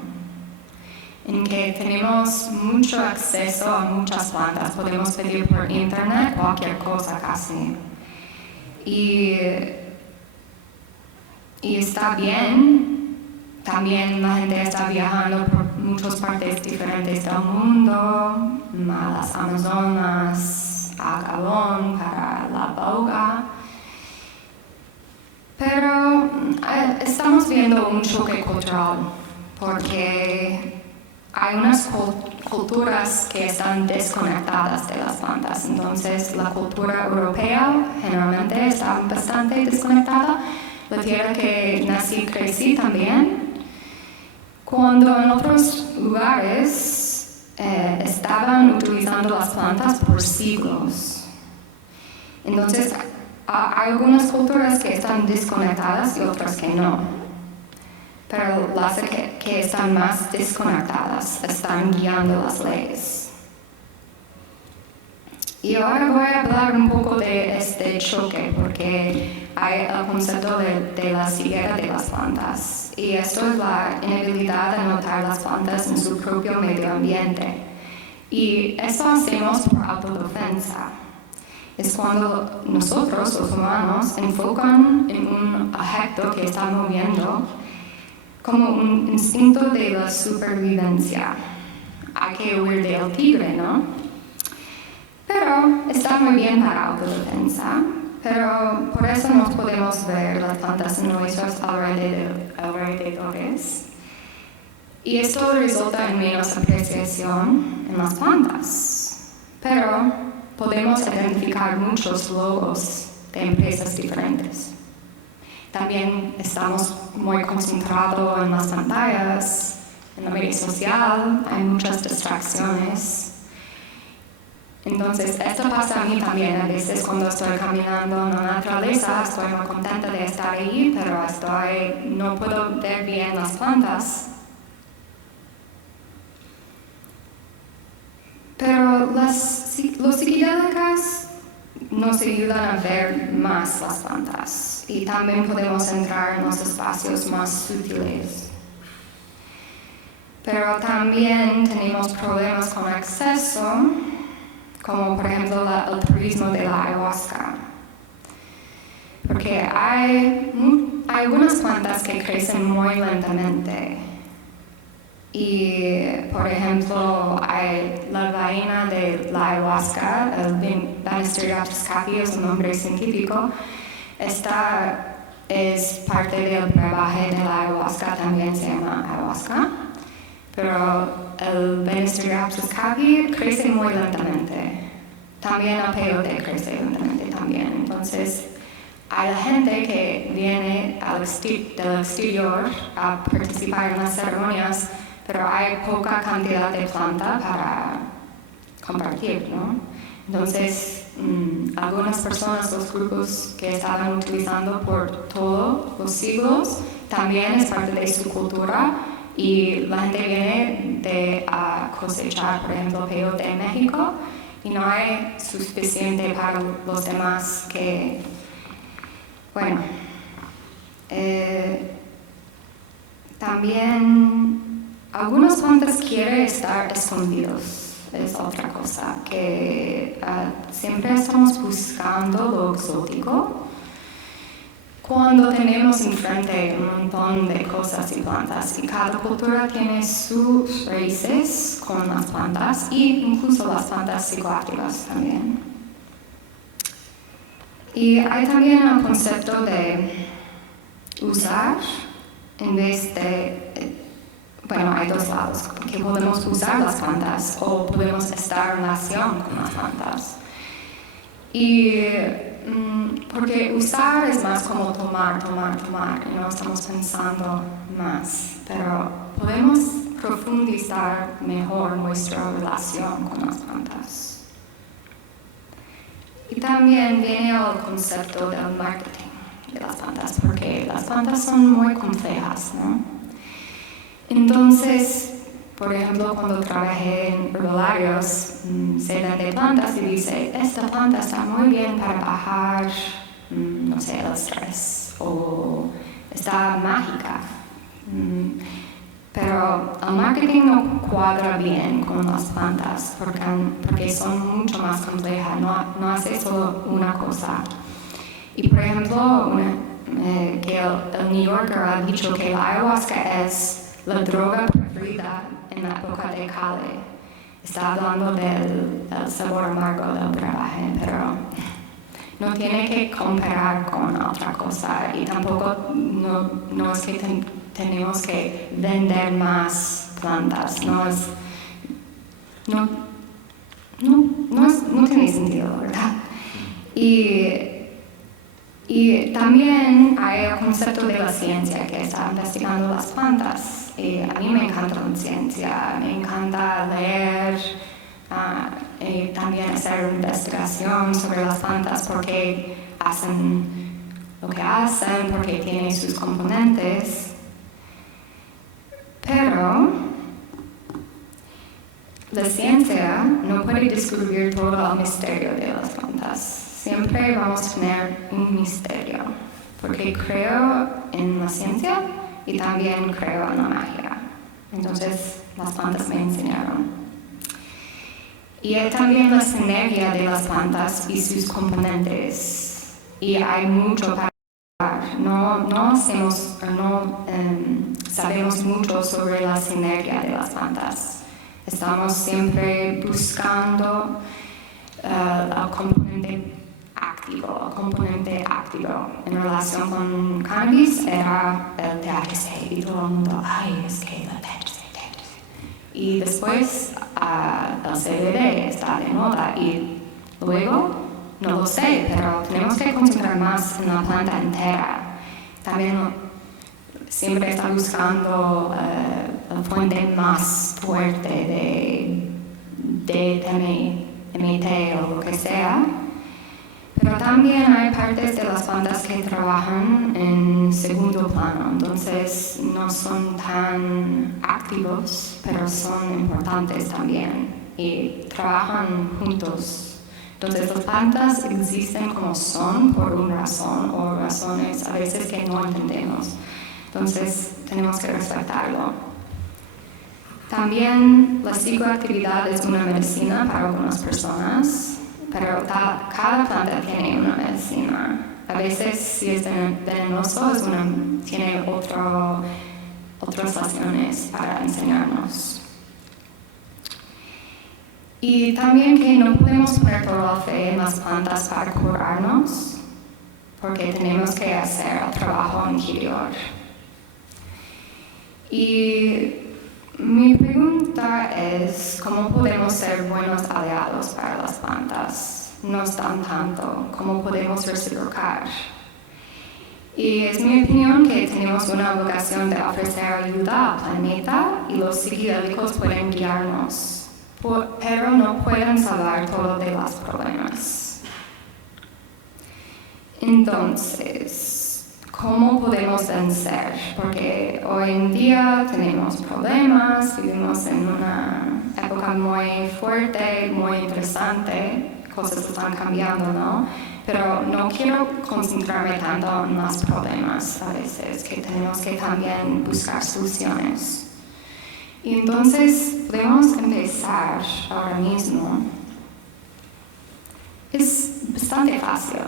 en que tenemos mucho acceso a muchas plantas. Podemos pedir por internet cualquier cosa casi. Y está bien. También la gente está viajando por muchas partes diferentes del mundo, a las Amazonas, a Gabón, para la boga. Pero estamos viendo un choque cultural, porque hay unas culturas que están desconectadas de las plantas. Entonces, la cultura europea generalmente está bastante desconectada. La tierra que nací y crecí también. Cuando en otros lugares estaban utilizando las plantas por siglos. Entonces, hay algunas culturas que están desconectadas y otras que no. Pero las que están más desconectadas están guiando las leyes. Y ahora voy a hablar un poco de este choque, porque hay el concepto de la ceguera de las plantas. Y esto es la inhabilidad de notar las plantas en su propio medio ambiente. Y eso hacemos por autodefensa. Es cuando nosotros, los humanos, enfocan en un objeto que está moviendo como un instinto de la supervivencia. Hay que huir del tigre, ¿no? Pero está muy bien para autodefensa, pero por eso no podemos ver las plantas en nuestros alrededores. Y esto resulta en menos apreciación en las plantas. Pero podemos identificar muchos logos de empresas diferentes. También estamos muy concentrados en las pantallas, en la media social, hay muchas distracciones. Entonces, esto pasa a mí también. A veces cuando estoy caminando en la naturaleza, estoy muy contenta de estar ahí, pero no puedo ver bien las plantas. Pero los psicodélicos nos ayudan a ver más las plantas y también podemos entrar en los espacios más sutiles. Pero también tenemos problemas con acceso, como por ejemplo el turismo de la ayahuasca. Porque hay algunas plantas que crecen muy lentamente. Y por ejemplo, hay la vaina de la ayahuasca, el Banisteriopsis caapi es un nombre científico. Esta es parte del brebaje de la ayahuasca, también se llama ayahuasca. Pero el Banisteriopsis caapi crece muy lentamente. También el peyote crece lentamente también. Entonces, hay gente que viene del exterior a participar en las ceremonias, pero hay poca cantidad de planta para compartir, ¿no? Entonces, algunas personas, los grupos que estaban utilizando por todos los siglos, también es parte de su cultura. Y la gente viene a cosechar, por ejemplo, peyote en México, y no hay suficiente para los demás que, bueno, también algunas plantas quieren estar escondidos, es otra cosa, que siempre estamos buscando lo exótico. Cuando tenemos enfrente un montón de cosas y plantas y cada cultura tiene sus raíces con las plantas e incluso las plantas psicoactivas también. Y hay también el concepto de usar en vez de, hay dos lados, que podemos usar las plantas o podemos estar en relación con las plantas. Y porque usar es más como tomar, y no estamos pensando más, pero podemos profundizar mejor nuestra relación con las plantas. Y también viene el concepto del marketing de las plantas, porque las plantas son muy complejas, ¿no? Entonces, por ejemplo, cuando trabajé en herbolarios, se vende plantas y dice, esta planta está muy bien para bajar, el estrés, o está mágica. Pero el marketing no cuadra bien con las plantas porque son mucho más complejas, no hace solo una cosa. Y por ejemplo, que el New Yorker ha dicho que la ayahuasca es la droga preferida en la época de Cali. Está hablando del sabor amargo del brebaje, pero no tiene que comparar con otra cosa y tampoco no es que tenemos que vender más plantas, no tiene sentido, ¿verdad? Y también hay el concepto de la ciencia que está investigando las plantas. Y a mí me encanta la ciencia, me encanta leer y también hacer investigación sobre las plantas porque hacen lo que hacen, porque tienen sus componentes. Pero la ciencia no puede descubrir todo el misterio de las plantas. Siempre vamos a tener un misterio, porque creo en la ciencia y también creo en la magia. Entonces, las plantas me enseñaron. Y hay también la sinergia de las plantas y sus componentes. Y hay mucho para hablar. No sabemos mucho sobre la sinergia de las plantas. Estamos siempre buscando el componente activo. En relación con cannabis era el THC y todo el mundo, es que la THC. Y después el CBD está de moda y luego, no lo sé, pero tenemos que concentrar más en la planta entera. También siempre está buscando la fuente más fuerte de DMT o lo que sea. Pero también hay partes de las plantas que trabajan en segundo plano, entonces no son tan activos, pero son importantes también y trabajan juntos. Entonces las plantas existen como son por una razón o razones a veces que no entendemos. Entonces tenemos que respetarlo. También la psicoactividad es una medicina para algunas personas. Pero cada planta tiene una medicina. A veces, si es venenoso, tiene otras razones para enseñarnos. Y también que no podemos poner toda la fe en las plantas para curarnos, porque tenemos que hacer el trabajo interior. Y mi pregunta es, ¿cómo podemos ser buenos aliados para las plantas? Nos dan tanto, ¿cómo podemos reciprocar? Y es mi opinión que tenemos una vocación de ofrecer ayuda al planeta y los psicodélicos pueden guiarnos, pero no pueden salvar todos los problemas. Entonces, ¿cómo podemos vencer? Porque hoy en día tenemos problemas, vivimos en una época muy fuerte, muy interesante, cosas están cambiando, ¿no? Pero no quiero concentrarme tanto en los problemas a veces, que tenemos que también buscar soluciones. Y entonces podemos empezar ahora mismo. Es bastante fácil.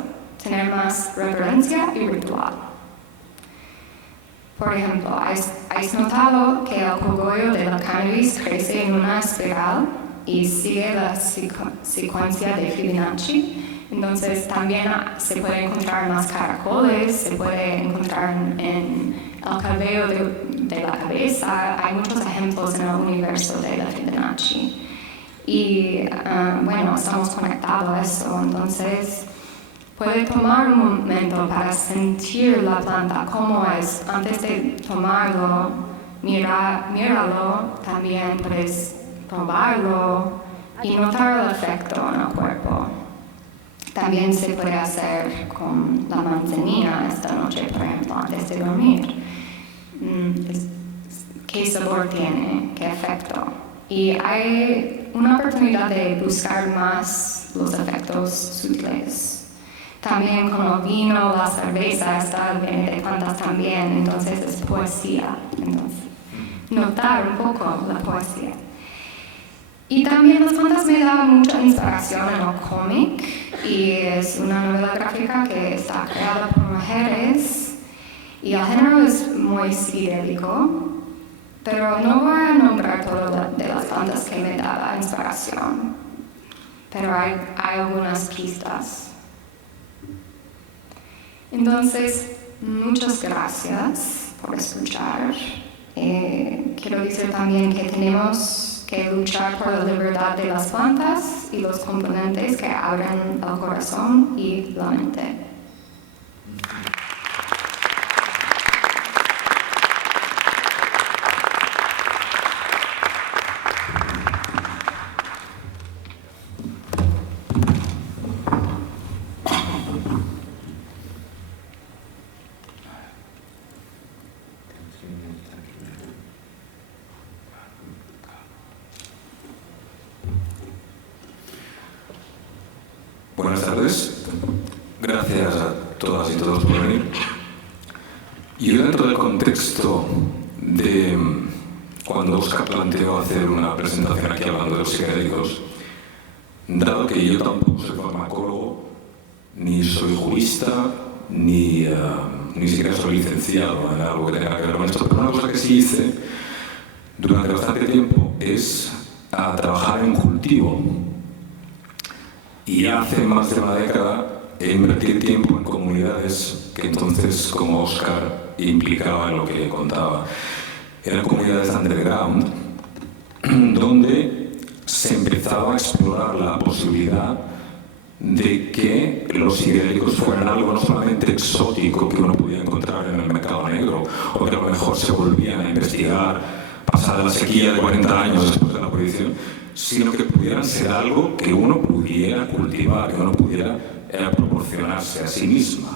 tener más reverencia y ritual. Por ejemplo, ¿has notado que el cogollo de la cannabis crece en una espiral y sigue la secuencia de Fibonacci? Entonces también se puede encontrar más caracoles, se puede encontrar en el cabello de la cabeza. Hay muchos ejemplos en el universo de la Fibonacci. Y bueno, estamos conectados a eso, entonces puede tomar un momento para sentir la planta, cómo es. Antes de tomarlo, míralo, también puedes probarlo y notar el efecto en el cuerpo. También se puede hacer con la manzanilla esta noche, por ejemplo, antes de dormir. ¿Qué sabor tiene? ¿Qué efecto? Y hay una oportunidad de buscar más los efectos sutiles. También con el vino, la cerveza, viene de plantas también, entonces es poesía. Entonces, notar un poco la poesía. Y también las plantas me daban mucha inspiración en el cómic, y es una novela gráfica que está creada por mujeres, y el género es muy psicodélico, pero no voy a nombrar todas de las plantas que me daban inspiración, pero hay algunas pistas. Entonces, muchas gracias por escuchar. Quiero decir también que tenemos que luchar por la libertad de las plantas y los componentes que abren el corazón y la mente. Buenas tardes. Gracias a todas y todos por venir. Y dentro del contexto de cuando Óscar planteó hacer una presentación aquí hablando de los psicodélicos, dado que yo tampoco soy farmacólogo, ni soy jurista, ni siquiera soy licenciado en algo que tenga que ver con esto, pero una cosa que sí hice durante bastante tiempo es trabajar en cultivo. Y hace más de una década invertí tiempo en comunidades que entonces, como Óscar, implicaba en lo que contaba. Eran comunidades underground, donde se empezaba a explorar la posibilidad de que los psicodélicos fueran algo no solamente exótico que uno podía encontrar en el mercado negro, o que a lo mejor se volvían a investigar pasada la sequía de 40 años después de la prohibición, sino que pudieran ser algo que uno pudiera cultivar, que uno pudiera proporcionarse a sí misma.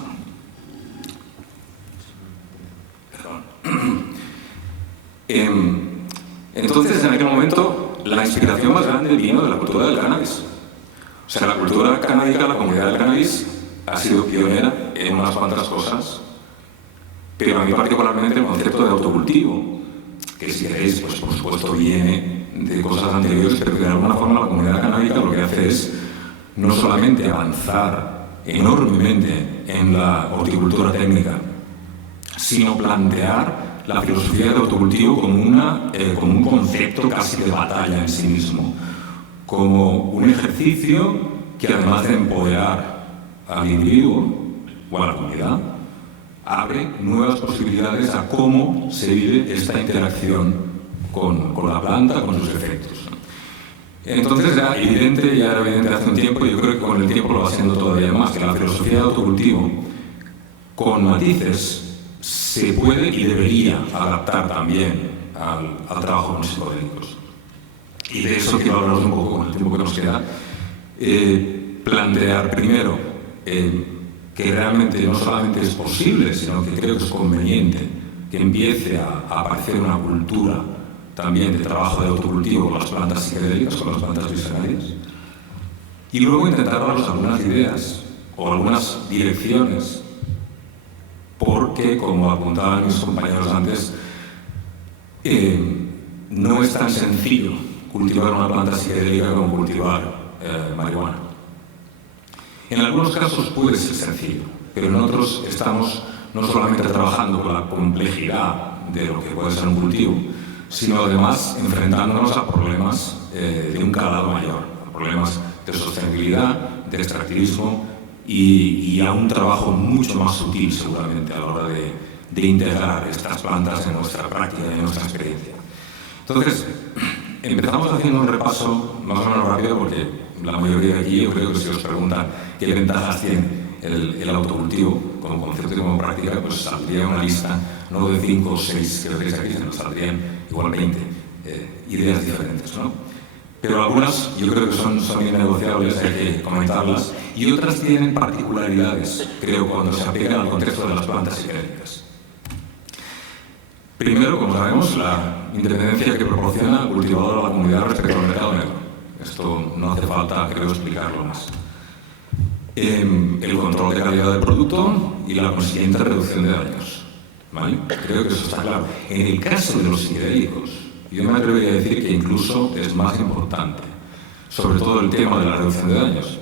Entonces, en aquel momento, la inspiración más grande vino de la cultura del cannabis. O sea, la cultura canábica, la comunidad del cannabis, ha sido pionera en unas cuantas cosas, pero a mí particularmente el concepto de autocultivo, que si queréis, pues por supuesto viene de cosas anteriores, pero que de alguna forma la comunidad canábica lo que hace es no solamente avanzar enormemente en la horticultura técnica, sino plantear la filosofía del autocultivo como un concepto casi de batalla en sí mismo, como un ejercicio que además de empoderar al individuo o a la comunidad, abre nuevas posibilidades a cómo se vive esta interacción con la planta, con sus efectos. Entonces ya era evidente hace un tiempo, y yo creo que con el tiempo lo va siendo todavía más, que la filosofía de autocultivo, con matices, se puede y debería adaptar también al trabajo con psicodélicos. Y de eso quiero hablaros un poco con el tiempo que nos queda. Plantear primero que realmente no solamente es posible, sino que creo que es conveniente que empiece a aparecer una cultura también de trabajo de autocultivo con las plantas psicodélicas, con las plantas viscerales. Y luego intentar daros algunas ideas o algunas direcciones, porque, como apuntaban mis compañeros antes, no es tan sencillo cultivar una planta psicodélica como cultivar marihuana. En algunos casos puede ser sencillo, pero en otros estamos no solamente trabajando con la complejidad de lo que puede ser un cultivo, sino además enfrentándonos a problemas de un calado mayor, a problemas de sostenibilidad, de extractivismo y a un trabajo mucho más sutil seguramente a la hora de integrar estas plantas en nuestra práctica y en nuestra experiencia. Entonces, empezamos haciendo un repaso más o menos rápido porque la mayoría de aquí yo creo que si os preguntan qué ventajas tiene el autocultivo como concepto y como práctica, pues saldría una lista no de 5 o 6 que veréis aquí, sino saldrían igual 20 ideas diferentes, ¿no? Pero algunas yo creo que son innegociables, hay que comentarlas, y otras tienen particularidades, creo, cuando se apegan al contexto de las plantas psicodélicas. Primero, como sabemos, la independencia que proporciona el cultivador a la comunidad respecto al mercado negro. Esto no hace falta, creo, explicarlo más. El control de calidad del producto y la consiguiente reducción de daños, ¿vale? Creo que eso está claro. En el caso de los psicodélicos, yo me atrevería a decir que incluso es más importante, sobre todo el tema de la reducción de daños.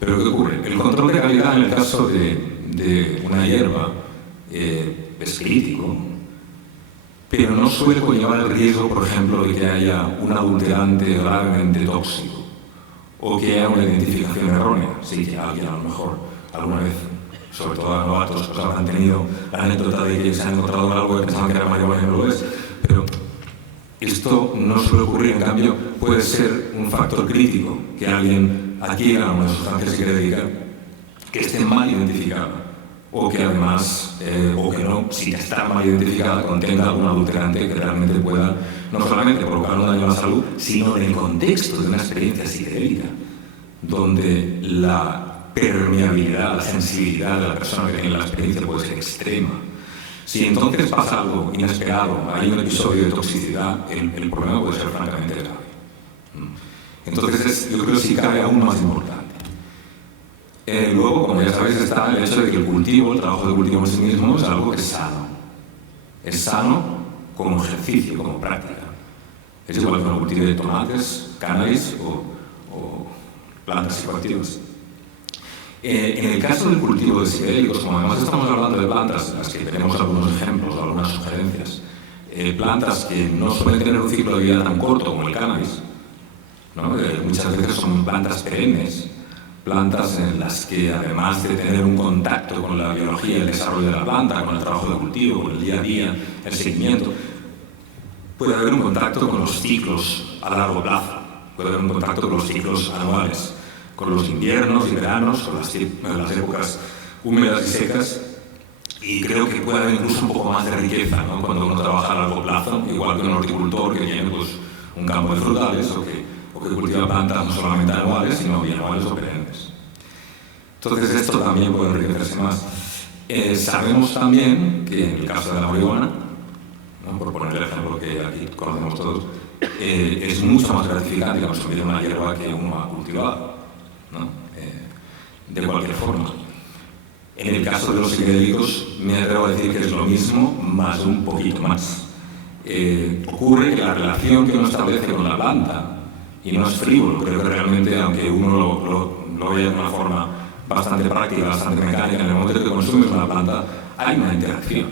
Pero ¿qué ocurre? El control de calidad en el caso de una hierba es crítico, pero no suele conllevar el riesgo, por ejemplo, de que haya un adulterante gravemente tóxico o que haya una identificación errónea. Sí, que alguien a lo mejor alguna vez, sobre todo a novatos, pues habrán tenido la anécdota de que se han encontrado algo que pensaban que era marihuana y no lo es, pero esto no suele ocurrir. En cambio, puede ser un factor crítico que alguien adquiera una sustancia psicodélica que esté mal identificada o que además, o que no, si está mal identificada, contenga algún adulterante que realmente pueda no solamente provocar un daño a la salud, sino en el contexto de una experiencia psicodélica, donde la permeabilidad, la sensibilidad de la persona que tiene la experiencia puede ser extrema. Si entonces pasa algo inesperado, hay un episodio de toxicidad, el problema puede ser francamente grave. Entonces, yo creo que sí cabe aún más importante. Luego, como ya sabéis, está el hecho de que el cultivo, el trabajo de cultivo en sí mismo, es algo que es sano. Es sano como ejercicio, como práctica. Es igual que uno cultive tomates, cannabis o plantas psicoactivas. En el caso del cultivo de psicodélicos, como además estamos hablando de plantas, en las que tenemos algunos ejemplos o algunas sugerencias, plantas que no suelen tener un ciclo de vida tan corto como el cannabis, ¿no? Muchas veces son plantas perennes, plantas en las que además de tener un contacto con la biología y el desarrollo de la planta, con el trabajo de cultivo, con el día a día, el seguimiento, puede haber un contacto con los ciclos a largo plazo, puede haber un contacto con los ciclos anuales, con los inviernos y veranos, con las épocas húmedas y secas, y creo que puede haber incluso un poco más de riqueza, ¿no? Cuando uno trabaja a largo plazo, igual que un horticultor que tiene pues, un campo de frutales o que cultiva plantas no solamente anuales, sino bianuales o perennes. Entonces esto también puede enriquecerse más. Sabemos también que en el caso de la marihuana, ¿no? Por poner el ejemplo que aquí conocemos todos, es mucho más gratificante consumir una hierba que uno ha cultivado, ¿no? De cualquier forma. En el caso de los psicodélicos, me atrevo a decir que es lo mismo, más un poquito más. Ocurre que la relación que uno establece con la planta, y no es frívolo, creo que realmente, aunque uno lo vea de una forma bastante práctica, bastante mecánica, en el momento que consumes una planta, hay una interacción.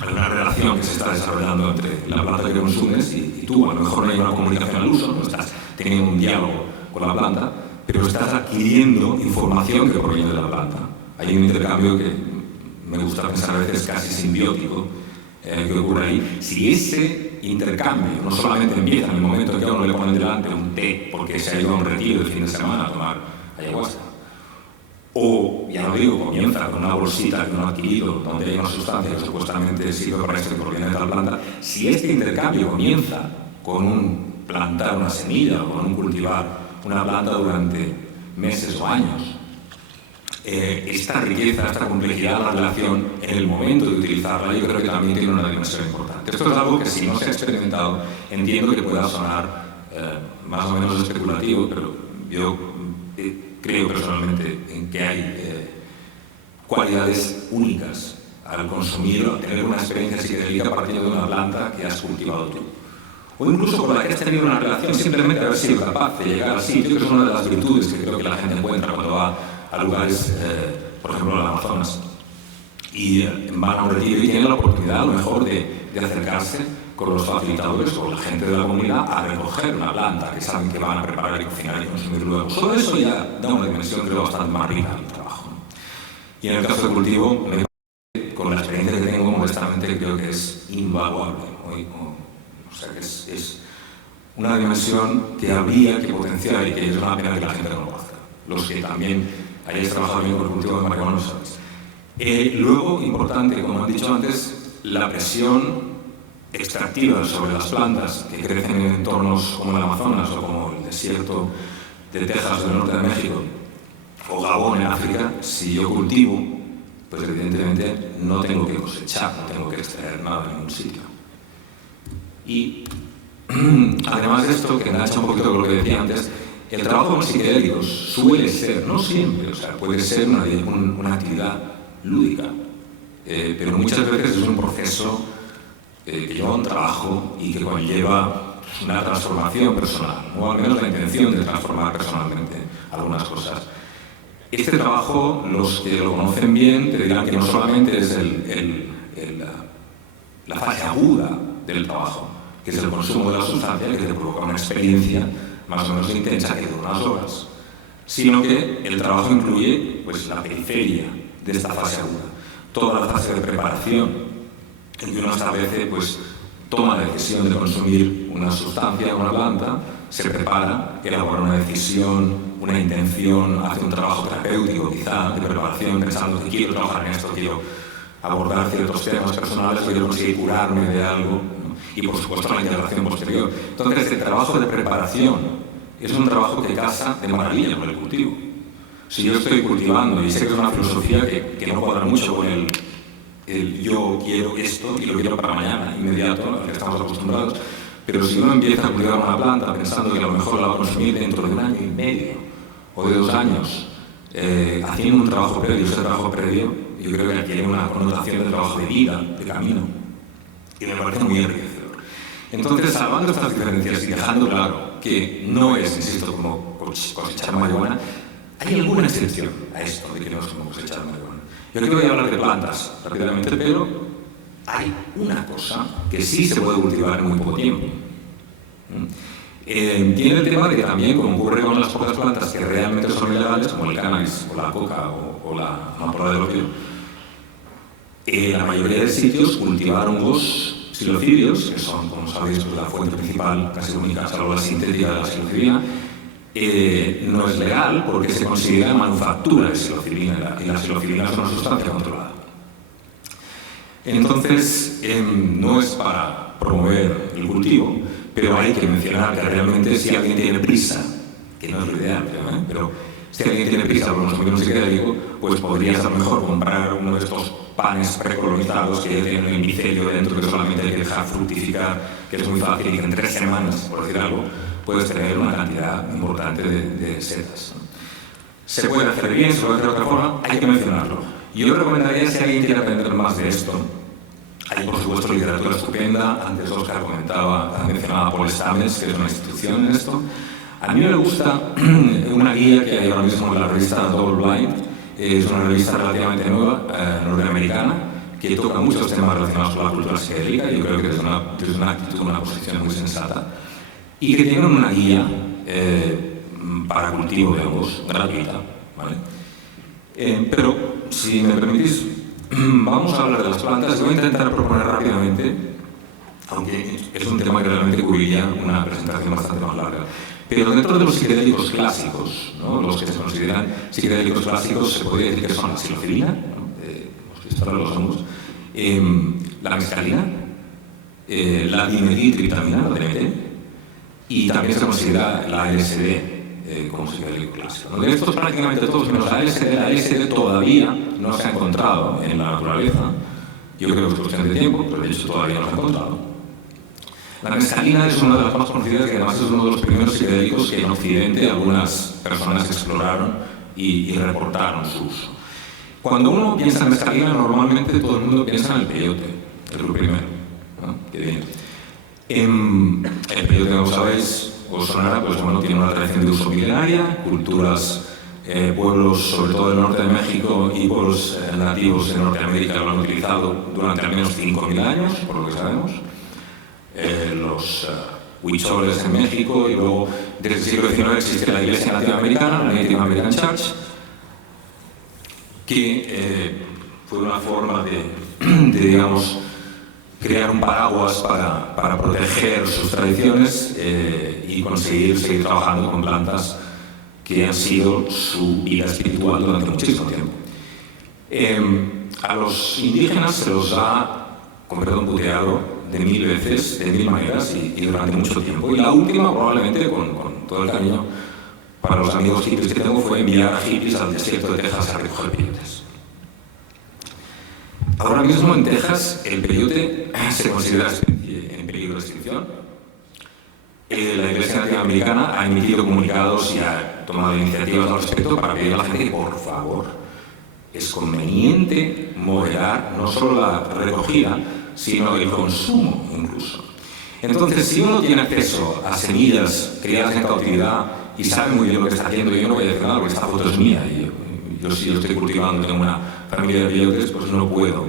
Hay una relación que se está desarrollando entre la planta que consumes y tú. A lo mejor no hay una comunicación al uso, no estás teniendo un diálogo con la planta, pero estás adquiriendo información que proviene de la planta. Hay un intercambio que me gusta pensar a veces casi simbiótico que ocurre ahí. Si ese intercambio no solamente empieza en el momento en que a uno le ponen delante un té porque se ha ido a un retiro el fin de semana a tomar ayahuasca, o, ya lo digo, comienza con una bolsita que uno ha adquirido donde hay una sustancia que supuestamente sirve para esto y proviene de la planta, si este intercambio comienza con un plantar una semilla o con un cultivar una planta durante meses o años, esta riqueza, esta complejidad de la relación en el momento de utilizarla, yo creo que también tiene una dimensión importante. Esto es algo que si no se ha experimentado, entiendo que pueda sonar más o menos especulativo, pero yo creo personalmente en que hay cualidades únicas al consumir o tener una experiencia psicodélica partiendo de una planta que has cultivado tú. O incluso con la que has tenido una relación, simplemente haber sido capaz de llegar al sitio, que es una de las virtudes que creo que la gente encuentra cuando va a lugares, por ejemplo, al Amazonas. Y van a un retiro y tienen la oportunidad, a lo mejor, de acercarse con los facilitadores o la gente de la comunidad a recoger una planta que saben que van a preparar y cocinar y consumir luego. Solo eso ya da una dimensión, creo, bastante más rica al trabajo. Y en el caso del cultivo, con la experiencia que tengo, modestamente, creo que es invaluable. O sea, que es una dimensión que habría que potenciar y que es una pena que la gente no lo conozca. Los que también hayáis trabajado bien con el cultivo de marihuana lo sabéis. Luego, importante, como han dicho antes, la presión extractiva sobre las plantas que crecen en entornos como el Amazonas o como el desierto de Texas del norte de México o Gabón en África. Si yo cultivo, pues evidentemente no tengo que cosechar, no tengo que extraer nada en ningún sitio. Y además de esto, que engancha un poquito con lo que decía antes, el trabajo con psicodélicos suele ser, no siempre, o sea, puede ser una actividad lúdica, pero muchas veces es un proceso que lleva un trabajo y que conlleva una transformación personal, o al menos la intención de transformar personalmente algunas cosas. Este trabajo, los que lo conocen bien, te dirán que no solamente es la fase aguda del trabajo, que es el consumo de la sustancia, que te provoca una experiencia más o menos intensa que dura unas horas, sino que el trabajo incluye pues, la periferia de esta fase aguda, toda la fase de preparación, en que uno establece, pues, toma la decisión de consumir una sustancia, una planta, se prepara, elabora una decisión, una intención, hace un trabajo terapéutico quizá, de preparación, pensando que quiero trabajar en esto, quiero abordar ciertos temas personales, quiero conseguir curarme de algo, ¿no? Y por supuesto la integración posterior. Entonces el trabajo de preparación es un trabajo que casa de maravilla con el cultivo. Si yo estoy cultivando, y sé que es una filosofía que no cuadra mucho con el yo quiero esto y lo quiero para mañana, inmediato, al que estamos acostumbrados, pero si uno empieza a cultivar una planta pensando que a lo mejor la va a consumir dentro de 1 año y medio o de 2 años, haciendo un trabajo previo, ese trabajo previo, yo creo que tiene una connotación de trabajo de vida, de camino, y me parece muy enriquecedor. Entonces, salvando estas diferencias y dejando claro que no es, insisto, como cosechar marihuana, hay alguna excepción a esto de que no es como cosechar marihuana. Yo creo que voy a hablar de plantas rápidamente, pero hay una cosa que sí se puede cultivar en muy poco tiempo. Tiene el tema de que también, como ocurre con las pocas plantas que realmente son ilegales, como el cannabis o la coca o la amapola del opio, la mayoría de sitios cultivar hongos psilocibios, que son, como sabéis, pues, la fuente principal, casi única, salvo la sintética de la psilocibina, no es legal porque se considera manufactura de psilocibina y la psilocibina es una sustancia controlada. Entonces, no es para promover el cultivo, pero hay que mencionar que realmente si alguien tiene prisa, que no es lo ideal, pero si alguien tiene prisa por consumir un psicodélico, pues podrías a lo mejor comprar uno de estos panes precolonizados que ya tienen el micelio dentro, que solamente hay que dejar fructificar, que es muy fácil y que en 3 semanas, por decir algo, puedes tener una cantidad importante de setas. Se puede hacer bien, se puede hacer de otra forma, hay que mencionarlo. Yo recomendaría, si alguien quiere aprender más de esto, hay por supuesto literatura estupenda. Antes Oscar mencionaba Paul Stamets, que es una institución en esto. A mí me gusta una guía que hay ahora mismo en la revista Double Blind, es una revista relativamente nueva, norteamericana, que toca muchos temas relacionados con la cultura psicodélica. Yo creo que es una actitud, una posición muy sensata, y que tienen una guía para cultivo de hongos gratuita, ¿vale? Pero, si me permitís, vamos a hablar de las plantas. Voy a intentar proponer rápidamente, aunque es un tema que realmente cubriría una presentación bastante más larga. Pero dentro de los psicodélicos clásicos, ¿no? Los que se consideran psicodélicos clásicos, se podría decir que son la psilocibina, ¿no? Los hongos, la mescalina, la dimetiltriptamina, la DMT, y también se considera la LSD como psicodélico clásico, ¿no? De estos prácticamente todos menos la LSD todavía no se ha encontrado en la naturaleza. Yo creo que es cuestión de tiempo, pero de hecho todavía no se ha encontrado. La mescalina es una de las más conocidas, que además es uno de los primeros psicodélicos que en Occidente algunas personas exploraron y reportaron su uso. Cuando uno piensa en mescalina, normalmente todo el mundo piensa en el peyote, es lo primero, ¿no? Que viene. El peyote, como sabéis, os sonará, pues bueno, tiene una tradición de uso milenaria, culturas pueblos, sobre todo del norte de México, y pueblos nativos de Norteamérica lo han utilizado durante al menos 5.000 años, por lo que sabemos. Los huicholes en México, y luego desde el siglo XIX existe la Iglesia Latinoamericana, la Native American Church, que fue una forma de digamos, crear un paraguas para proteger sus tradiciones y conseguir seguir trabajando con plantas que han sido su vida espiritual durante muchísimo tiempo. A los indígenas se los ha, con perdón, puteado de 1000 veces, de 1000 maneras y durante mucho tiempo. Y la última, probablemente, con todo el cariño para los amigos hippies que tengo, fue enviar a hippies al desierto de Texas a recoger peyotes. Ahora mismo en Texas el peyote se considera especie en peligro de extinción. La Iglesia Latinoamericana ha emitido comunicados y ha tomado iniciativas al respecto para pedir a la gente que, por favor, es conveniente moderar no solo la recogida, sino el consumo incluso. Entonces, si uno tiene acceso a semillas criadas en cautividad y sabe muy bien lo que está haciendo, yo no voy a decir nada porque esta foto es mía y yo si yo estoy cultivando, tengo una familia de peyotes, pues no puedo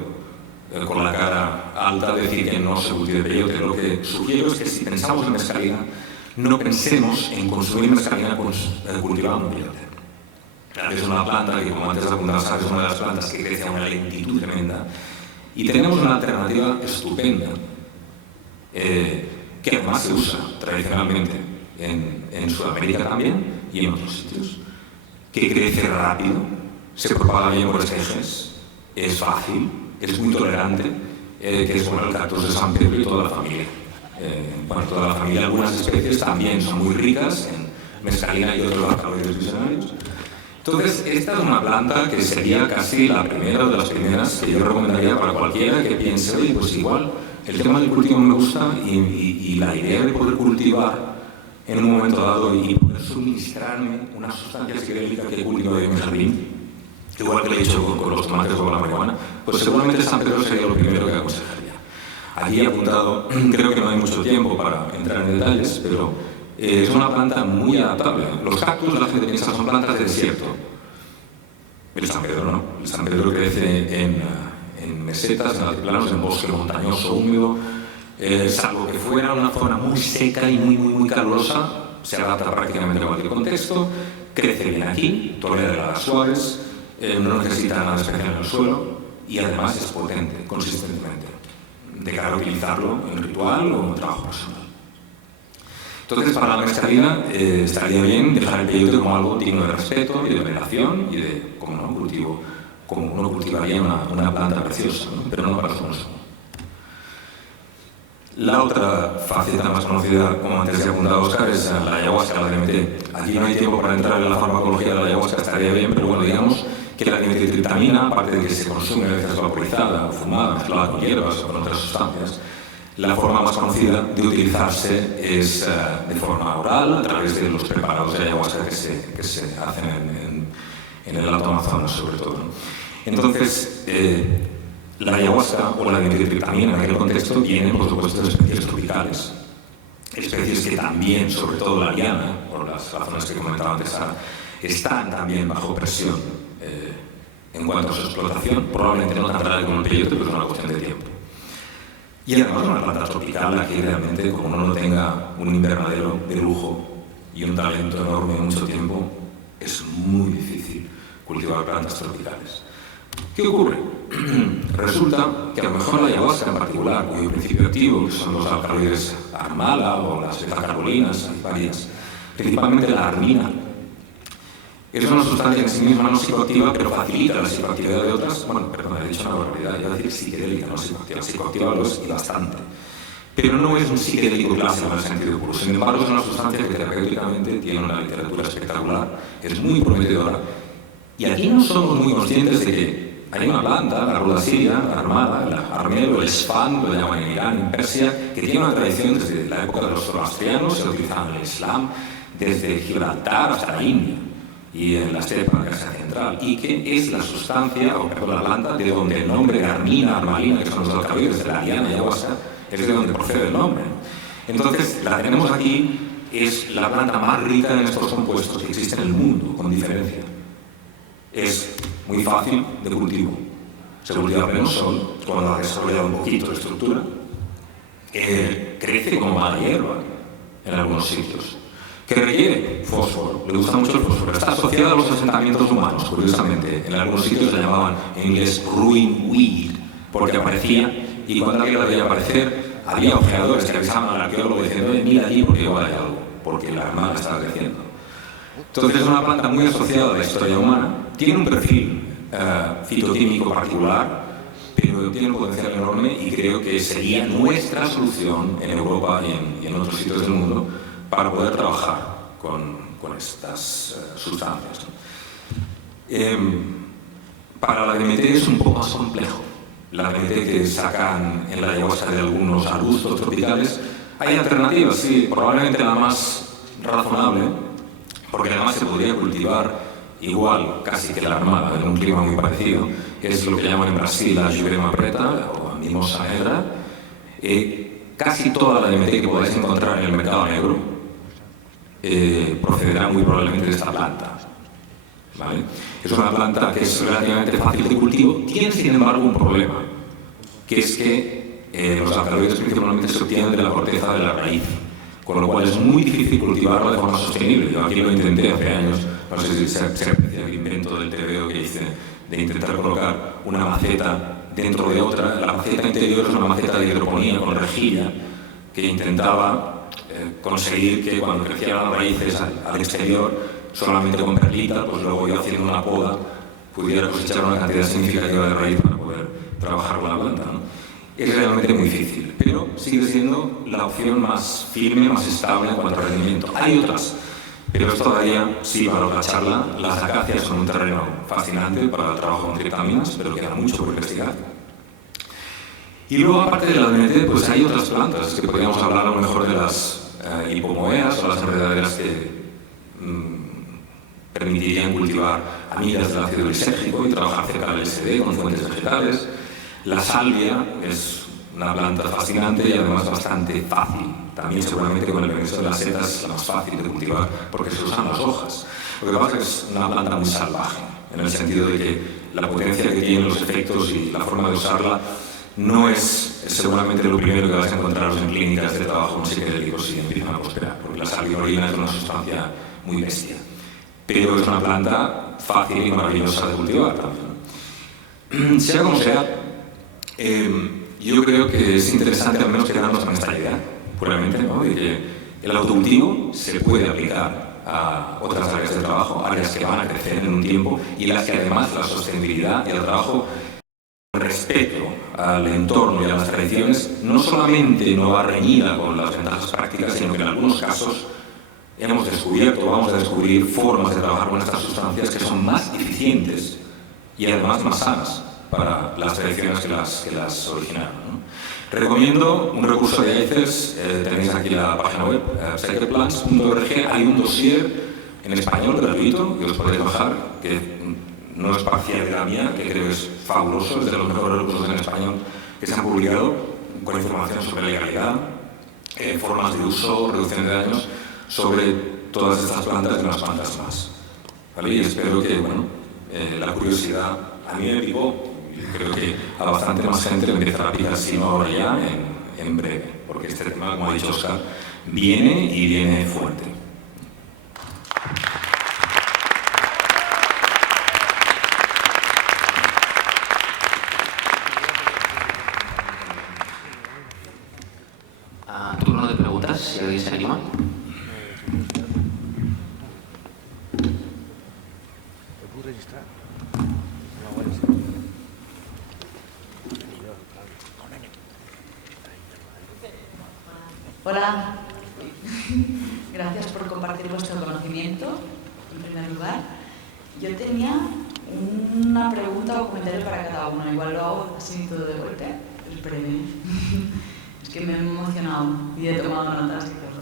con la cara alta decir que no se cultive peyote. Lo que sugiero es que si pensamos en mescalina, no pensemos en consumir mescalina cultivando peyote. Es una planta que, como antes apuntaba, es una de las plantas que crece a una lentitud tremenda. Y tenemos una alternativa estupenda, que además se usa tradicionalmente en Sudamérica también y en otros sitios, que crece rápido, se propaga bien por esquejes, es fácil, es muy tolerante, que es como el cactus de San Pedro y toda la familia. Toda la familia, algunas especies también son muy ricas en mescalina y otros alcaloides visionarios. Entonces, esta es una planta que sería casi la primera de las primeras que yo recomendaría para cualquiera que piense, oye, pues igual, el tema del cultivo me gusta y la idea de poder cultivar en un momento dado y poder suministrarme una sustancia psicodélica que cultivo en mi jardín, igual que lo he hecho con los tomates o con la marihuana, pues seguramente San Pedro sería lo primero que aconsejaría. Aquí he apuntado, creo que no hay mucho tiempo para entrar en detalles, pero es una planta muy adaptable. Los cactus, la gente piensa, son plantas de desierto. El San Pedro no. El San Pedro crece en mesetas, en altiplanos, en bosque montañoso, húmedo. Salvo que fuera una zona muy seca y muy calurosa, se adapta prácticamente a cualquier contexto, crece bien aquí, tolera heladas suaves, no necesita nada especial en el suelo y además es potente, consistentemente, de cara a utilizarlo en ritual o en trabajo personal. Entonces, para la mescalina estaría bien dejar el peyote como algo digno de respeto y de veneración y de, como uno cultivaría una planta preciosa, ¿no? Pero no para su consumo. La otra faceta más conocida, como antes ya apuntaba Oscar, es la ayahuasca, la DMT. Aquí no hay tiempo para entrar en la farmacología de la ayahuasca, estaría bien, pero bueno, digamos que la dimetiltriptamina, aparte de que se consume a veces vaporizada o fumada, mezclada con hierbas o con otras sustancias, la forma más conocida de utilizarse es de forma oral, a través de los preparados de ayahuasca que se hacen en el Alto Amazonas, sobre todo, ¿no? Entonces, la ayahuasca o la dimetiltriptamina en aquel contexto tiene, por supuesto, especies tropicales, especies que también, sobre todo la liana, por las razones que comentaba antes, están también bajo presión en cuanto a su explotación, probablemente no tan grave como el peyote, pero es una cuestión de tiempo. Y además una planta tropical, aquí realmente, como uno no tenga un invernadero de lujo y un talento enorme en mucho tiempo, es muy difícil cultivar plantas tropicales. ¿Qué ocurre? Resulta que a lo mejor la ayahuasca en particular, cuyo principio activo, que son los alcaloides armala o las betacarbolinas, hay varias, principalmente la armina, es una sustancia en sí misma no psicoactiva, pero facilita la psicoactividad de otras. Bueno, perdón, he dicho una barbaridad, iba a decir psicodélica, no psicoactiva. Psicoactiva lo es y bastante. Pero no es un psicodélico clásico en el sentido puro. Sin embargo, es una sustancia que terapéuticamente tiene una literatura espectacular, es muy prometedora. Y aquí no somos muy conscientes de que hay una planta, la ruda siria, la armada, el armelo, el span, lo llaman en Irán, en Persia, que tiene una tradición desde la época de los zoroastrianos, se utilizaba en el Islam, desde Gibraltar hasta la India y en la estepa Asia central, y que es la sustancia, o perdón, la planta, de donde el nombre de armina, armalina, que son los alcaloides de la liana y ayahuasca, es de donde procede el nombre. Entonces, la tenemos aquí, es la planta más rica en estos compuestos que existe en el mundo, con diferencia. es muy fácil de cultivo. Se cultiva a pleno sol, cuando ha desarrollado un poquito de estructura. Crece como mala hierba en algunos sitios. Que requiere fósforo, le gusta mucho el fósforo. Está asociado a los asentamientos humanos, curiosamente. En algunos sitios le llamaban en inglés ruin weed, porque aparecía, y cuando alguien la veía aparecer, había ojeadores que avisaban al arqueólogo diciendo: mira allí porque igual hay algo, porque la hermana está creciendo. Entonces es una planta muy asociada a la historia humana, tiene un perfil fitoquímico particular, pero tiene un potencial enorme y creo que sería nuestra solución en Europa y en otros sitios del mundo para poder trabajar con estas sustancias. Para la DMT es un poco más complejo. La DMT que sacan en la ayahuasca de algunos arbustos tropicales, hay alternativas, sí, probablemente la más razonable, porque además se podría cultivar igual casi que la armada en un clima muy parecido, que es lo que llaman en Brasil la Jurema preta o mimosa negra. Casi toda la DMT que podáis encontrar en el mercado negro procederá muy probablemente de esta planta. ¿Vale? Es una planta que es relativamente fácil de cultivo, tiene sin embargo un problema, que es que los alcaloides principalmente se obtienen de la corteza de la raíz, con lo cual es muy difícil cultivarla de forma sostenible. Yo aquí lo intenté hace años, no sé si se aprecia el invento del TVO que hice de intentar colocar una maceta dentro de otra. La maceta interior es una maceta de hidroponía con rejilla que intentaba conseguir que cuando crecieran las raíces al exterior, solamente con perlita, pues luego yo haciendo una poda pudiera cosechar una cantidad significativa de raíz para poder trabajar con la planta, ¿no? Es realmente muy difícil, pero sigue siendo la opción más firme, más estable en cuanto a rendimiento. Hay otras, pero esto daría, sí, para otra charla. Las acacias son un terreno fascinante para el trabajo con triptaminas, pero queda mucho por investigar. Y luego, aparte de la DMT, pues hay otras plantas que podríamos hablar a lo mejor de las hipomoeas o las enredaderas que permitirían cultivar amigas del ácido lisérgico y trabajar cerca del LSD con fuentes vegetales. La salvia es una planta fascinante y además bastante fácil. También seguramente con el permiso de las setas es la más fácil de cultivar porque se usan las hojas. Lo que pasa es que es una planta muy salvaje, en el sentido de que la potencia que tiene, los efectos y la forma de usarla no es seguramente lo primero que vais a encontraros en clínicas de trabajo con psicodélicos y empiezan a prosperar, porque la salviolina es una sustancia muy bestia. Pero es una planta fácil y maravillosa de cultivar también. Sea como sea, yo creo que es interesante al menos quedarnos con esta idea, puramente, ¿no? De que el autocultivo se puede aplicar a otras áreas de trabajo, áreas que van a crecer en un tiempo y en las que además la sostenibilidad y el trabajo con respeto al entorno y a las tradiciones no solamente no va reñida con las ventajas prácticas, sino que en algunos casos hemos descubierto, vamos a descubrir formas de trabajar con estas sustancias que son más eficientes y además más sanas para las tradiciones que las originaron, ¿no? Recomiendo un recurso de ICES, tenéis aquí la página web, psycheplants.org, hay un dossier en español gratuito que os podéis bajar, que no es parcialidad mía, que creo que es fabuloso, es de los mejores recursos en español que se han publicado, con información sobre legalidad, formas de uso, reducción de daños, sobre todas estas plantas y unas plantas más. ¿Vale? Y espero que, bueno, la curiosidad a mí me picó. Creo que a bastante más gente le empieza a picar, si no ahora ya, en breve, porque este tema, como ha dicho Oscar, viene y viene fuerte. Turno de preguntas, si alguien se anima. Hola, gracias por compartir vuestro conocimiento, en primer lugar. Yo tenía una pregunta o comentario para cada uno, igual lo hago así todo de golpe, es breve. Es que me he emocionado y he tomado notas y todo.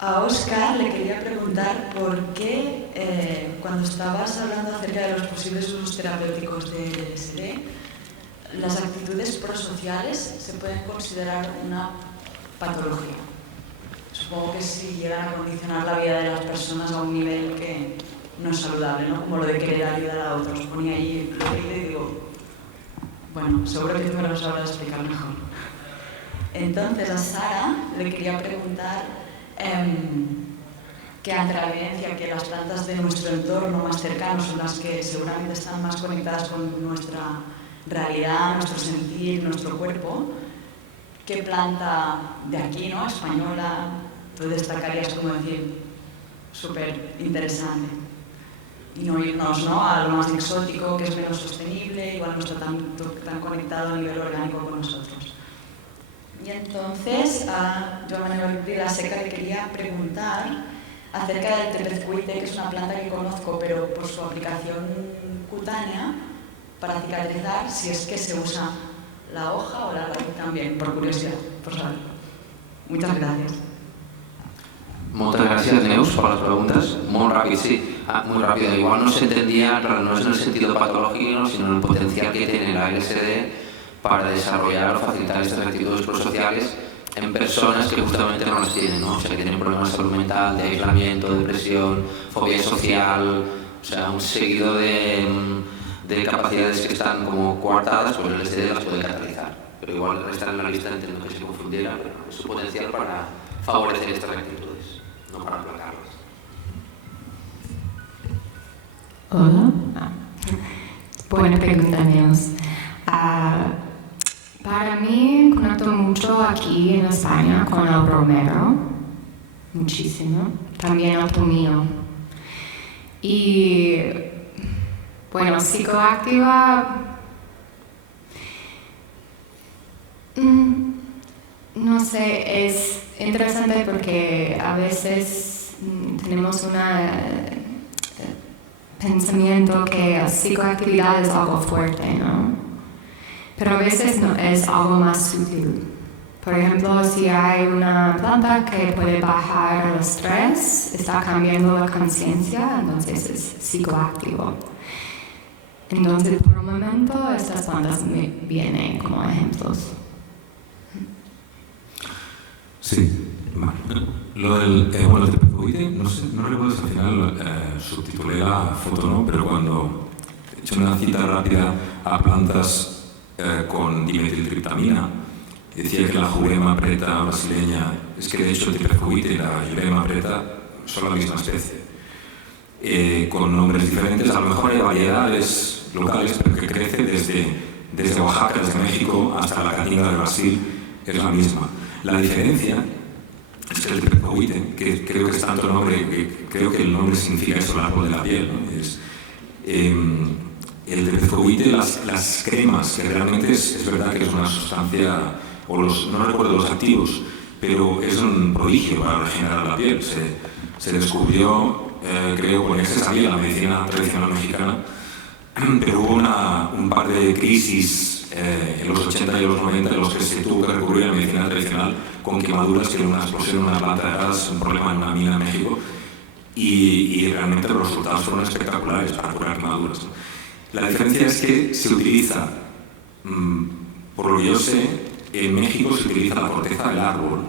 A Óscar le quería preguntar por qué, cuando estabas hablando acerca de los posibles usos terapéuticos del LSD, las actitudes prosociales se pueden considerar una patología. Supongo que si llegan a condicionar la vida de las personas a un nivel que no es saludable, ¿no? Como lo de querer ayudar a otros. Ponía ahí lo que y digo, bueno, seguro que tú me lo sabrás explicar mejor. Entonces a Sara le quería preguntar que ante la evidencia que las plantas de nuestro entorno más cercano son las que seguramente están más conectadas con nuestra realidad, nuestro sentir, nuestro cuerpo, ¿qué planta de aquí, ¿no? española, tú destacarías como decir súper interesante? Y no irnos, ¿no? a lo más exótico, que es menos sostenible, igual no está tan conectado a nivel orgánico con nosotros. Y entonces, yo a Manuel Vila Seca le quería preguntar acerca del tepezcuite, que es una planta que conozco, pero por su aplicación cutánea, para cicatrizar, si es que se usa la hoja o la raíz también, por curiosidad, por saber. Muchas gracias. Moltes gràcies, Neus, per les preguntes. Molt ràpid, sí. Muy rápido. Igual no se entendía, no es en el sentido patológico, sino en el potencial que tiene la LSD para desarrollar o facilitar estas actitudes prosociales en personas que justamente no las tienen, ¿no? O sea, que tienen problemas de salud mental, de aislamiento, depresión, fobia social, o sea, un seguido de capacidades que están como coartadas, pues el LSD las puede catalizar. Pero igual estar en la lista entiendo que se confundiera, pero es su potencial para favorecer estas actitudes, no para aplacarlas. Hola. Buena pregunta, Neus. Para mí, conecto mucho aquí en España con el romero, muchísimo, también el tomillo. Y, bueno, psicoactiva, no sé, es interesante porque a veces tenemos un pensamiento que la psicoactividad es algo fuerte, ¿no? Pero a veces no, es algo más sutil. Por ejemplo, si hay una planta que puede bajar el estrés, está cambiando la conciencia, entonces es psicoactivo. Entonces, por un momento, estas plantas me vienen como ejemplos. Sí, vale. Lo del tepezcuite, no recuerdo si al final subtitulé la foto, ¿no? Pero cuando he hecho una cita rápida a plantas con dimetiltriptamina, decía que la Jurema preta brasileña, es que de hecho el tepezcuite y la Jurema preta son la misma especie, con nombres diferentes. A lo mejor hay variedades locales, pero que crece desde Oaxaca, desde México, hasta la Caatinga de Brasil, es la misma. La diferencia es que el tepezcuite, que creo que es tanto nombre, que creo que el nombre significa eso, el árbol de la piel, ¿no? El tepezcuite, las cremas, que realmente es verdad que es una sustancia, no recuerdo los activos, pero es un prodigio para regenerar la piel. Se descubrió, creo, porque se sabía la medicina tradicional mexicana, pero hubo un par de crisis en los 80 y los 90 en los que se tuvo que recurrir a la medicina tradicional con quemaduras, que era una explosión en una planta de gas, un problema en una mina en México, y realmente los resultados fueron espectaculares para curar quemaduras. La diferencia es que se utiliza, por lo que yo sé, en México se utiliza la corteza del árbol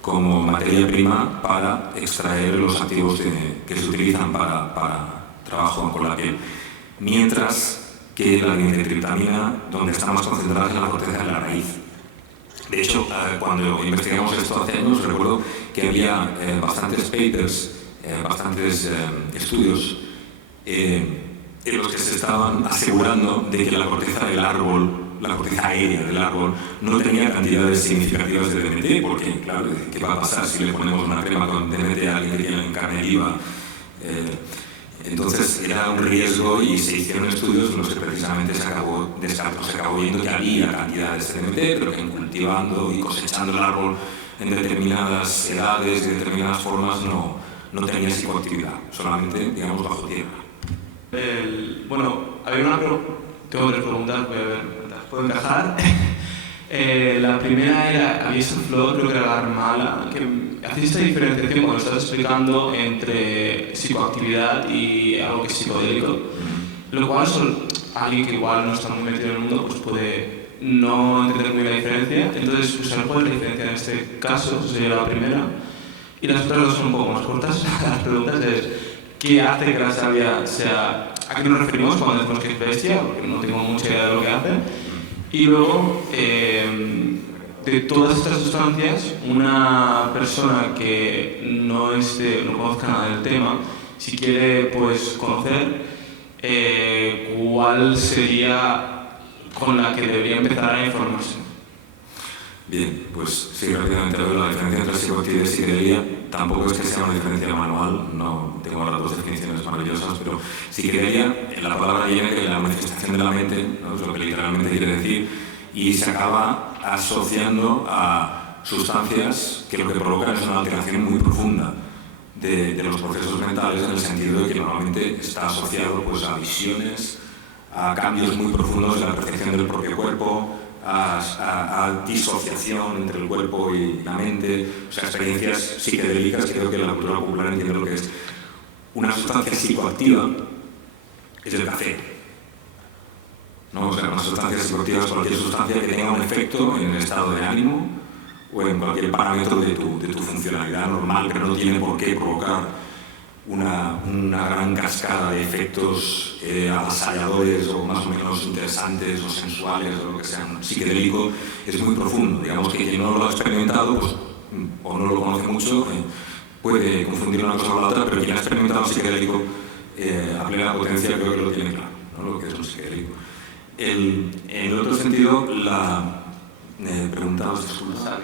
como materia prima para extraer los activos que se utilizan para trabajo con la piel. Mientras que la dimetiltriptamina, donde está más concentrada, es en la corteza de la raíz. De hecho, cuando investigamos esto hace años, recuerdo que había bastantes papers, bastantes estudios en los que se estaban asegurando de que la corteza del árbol, la corteza aérea del árbol, no tenía cantidades significativas de DMT, porque, claro, ¿qué va a pasar si le ponemos una crema con DMT a alguien que tiene carne viva? Entonces era un riesgo y se hicieron estudios en los que precisamente se acabó viendo que había cantidades de DMT, pero que cultivando y cosechando el árbol en determinadas edades y determinadas formas no tenía psicoactividad, solamente, digamos, bajo tierra. Bueno, había tengo tres preguntas, voy a ver, ¿las puedo encajar? La primera era, habéis hablado, creo que era la Armala, que hacéis esta diferenciación cuando estás explicando entre psicoactividad y algo que es psicodélico, lo cual alguien que igual no está muy metido en el mundo pues puede no entender muy bien la diferencia. Entonces, ¿cuál es la diferencia en este caso? Esa sería la primera. Y las otras dos son un poco más cortas. Las preguntas es, qué hace que la salvia sea... ¿A qué nos referimos cuando decimos que es bestia? Porque no tengo mucha idea de lo que hace. Y luego, de todas estas sustancias, una persona que no conozca nada del tema, si quiere pues conocer, ¿cuál sería con la que debería empezar a informarse? Bien, pues sí, rápidamente veo la diferencia entre psicoactividad y psicodelia. Tampoco es que sea una diferencia manual, no tengo ahora dos definiciones maravillosas, pero psicodelia, la palabra viene de la manifestación de la mente, ¿no? Es lo que literalmente quiere decir, y se acaba asociando a sustancias que lo que provocan es una alteración muy profunda de los procesos mentales, en el sentido de que normalmente está asociado pues, a visiones, a cambios muy profundos de la percepción del propio cuerpo, a disociación entre el cuerpo y la mente, o sea, experiencias psicodélicas. Creo que la cultura popular entiende lo que es una sustancia psicoactiva, es el café, ¿no? O sea, una sustancia psicoactiva es cualquier sustancia que tenga un efecto en el estado de ánimo o en cualquier parámetro de tu funcionalidad normal, pero no tiene por qué provocar una gran cascada de efectos avasalladores o más o menos interesantes o sensuales o lo que sea. Un psicodélico es muy profundo. Digamos que quien no lo ha experimentado pues, o no lo conoce mucho puede confundir una cosa con la otra, pero quien ha experimentado un psicodélico a plena potencia creo que lo tiene claro, ¿no? Lo que es un psicodélico. En otro sentido, preguntabas, disculpa.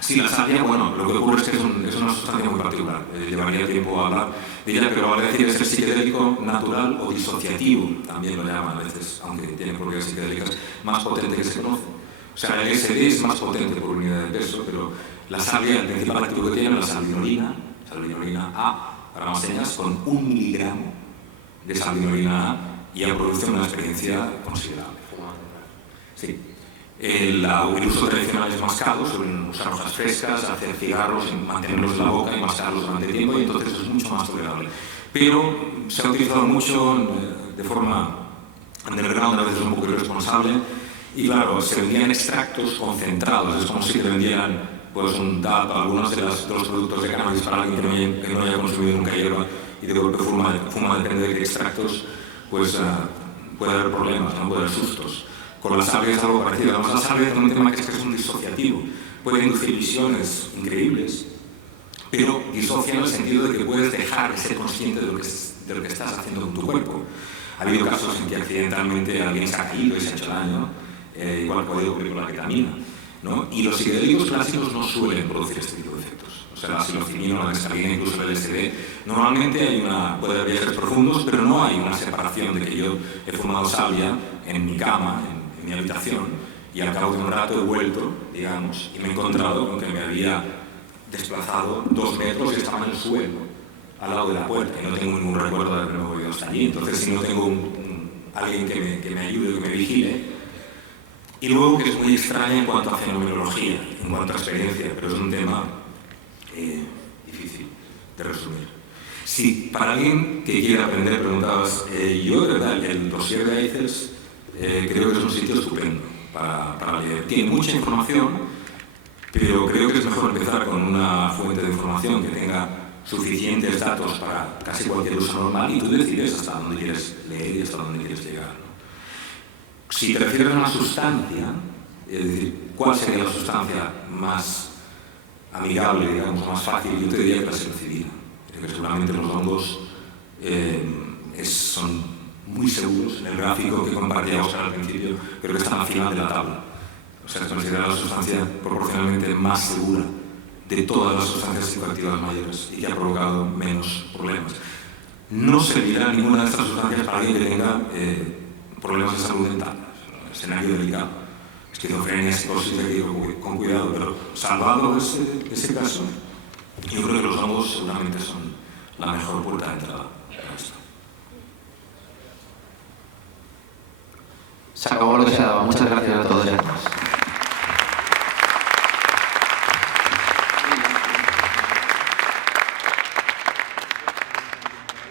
Sí, la salvia, bueno, lo que ocurre es que es una sustancia muy particular. Llevaría tiempo a hablar de ella, pero vale decir que es el psicodélico natural o disociativo, también lo llaman a veces, aunque tiene propiedades psicodélicas, más potente que se conoce. O sea, el LSD es más potente por unidad de peso, pero la salvia, el principal activo que tiene es la salvinolina A, para más señas, con 1 miligramo de salvinolina A, y ya produce una experiencia considerable. Sí. El uso tradicional es mascado, suelen usar hojas frescas, hacer cigarros, mantenerlos en la boca y mascarlos durante tiempo, y entonces es mucho más tolerable. Pero se ha utilizado mucho de forma underground, a veces un poco irresponsable, y claro, se vendían extractos concentrados, es como si te vendieran pues, un DAP, algunos de los productos de cannabis para alguien que no haya consumido nunca hierba y de golpe fuma, depende de qué extractos, pues puede haber problemas, ¿no? Puede haber sustos. Con la salvia es algo parecido. Además, la salvia tiene un tema que es un disociativo. Puede inducir visiones increíbles, pero disocia en el sentido de que puedes dejar de ser consciente de lo que estás haciendo con tu cuerpo. Ha habido casos en que accidentalmente alguien se ha caído y se ha hecho daño, igual puede ocurrir con la ketamina, ¿no? Y los psicodélicos clásicos no suelen producir este tipo de efectos. O sea, la psilocibina, la mescalina, incluso el LSD, normalmente puede haber viajes profundos, pero no hay una separación de que yo he fumado salvia en mi cama, en mi habitación, y al cabo de un rato he vuelto, digamos, y me he encontrado con que me había desplazado 2 metros y estaba en el suelo, al lado de la puerta, y no tengo ningún recuerdo de haberme movido hasta allí. Entonces, si no tengo alguien que me ayude, que me vigile. Y luego, que es muy extraña en cuanto a fenomenología, en cuanto a experiencia, pero es un tema difícil de resumir. Si para alguien que quiera aprender, preguntabas, yo de verdad, el dossier de AICES creo que es un sitio estupendo para leer. Tiene mucha información, pero creo que es mejor empezar con una fuente de información que tenga suficientes datos para casi cualquier uso normal, y tú decides hasta dónde quieres leer y hasta dónde quieres llegar, ¿no? Si te refieres a una sustancia, es decir, ¿cuál sería la sustancia más amigable, digamos, más fácil? Yo te diría que la psilocibina. Creo que seguramente los hongos son muy seguros. En el gráfico que compartía Oscar al principio, creo que están al final de la tabla. O sea, es considerada la sustancia proporcionalmente más segura de todas las sustancias psicoactivas mayores y que ha provocado menos problemas. No servirá ninguna de estas sustancias para alguien que tenga problemas de salud mental, escenario delicado, esquizofrenia, psicosis, con cuidado, pero salvado ese caso, yo creo que los hongos seguramente son la mejor puerta de entrada para esto. Se acabó lo que se daba. Muchas gracias a todos y a todas.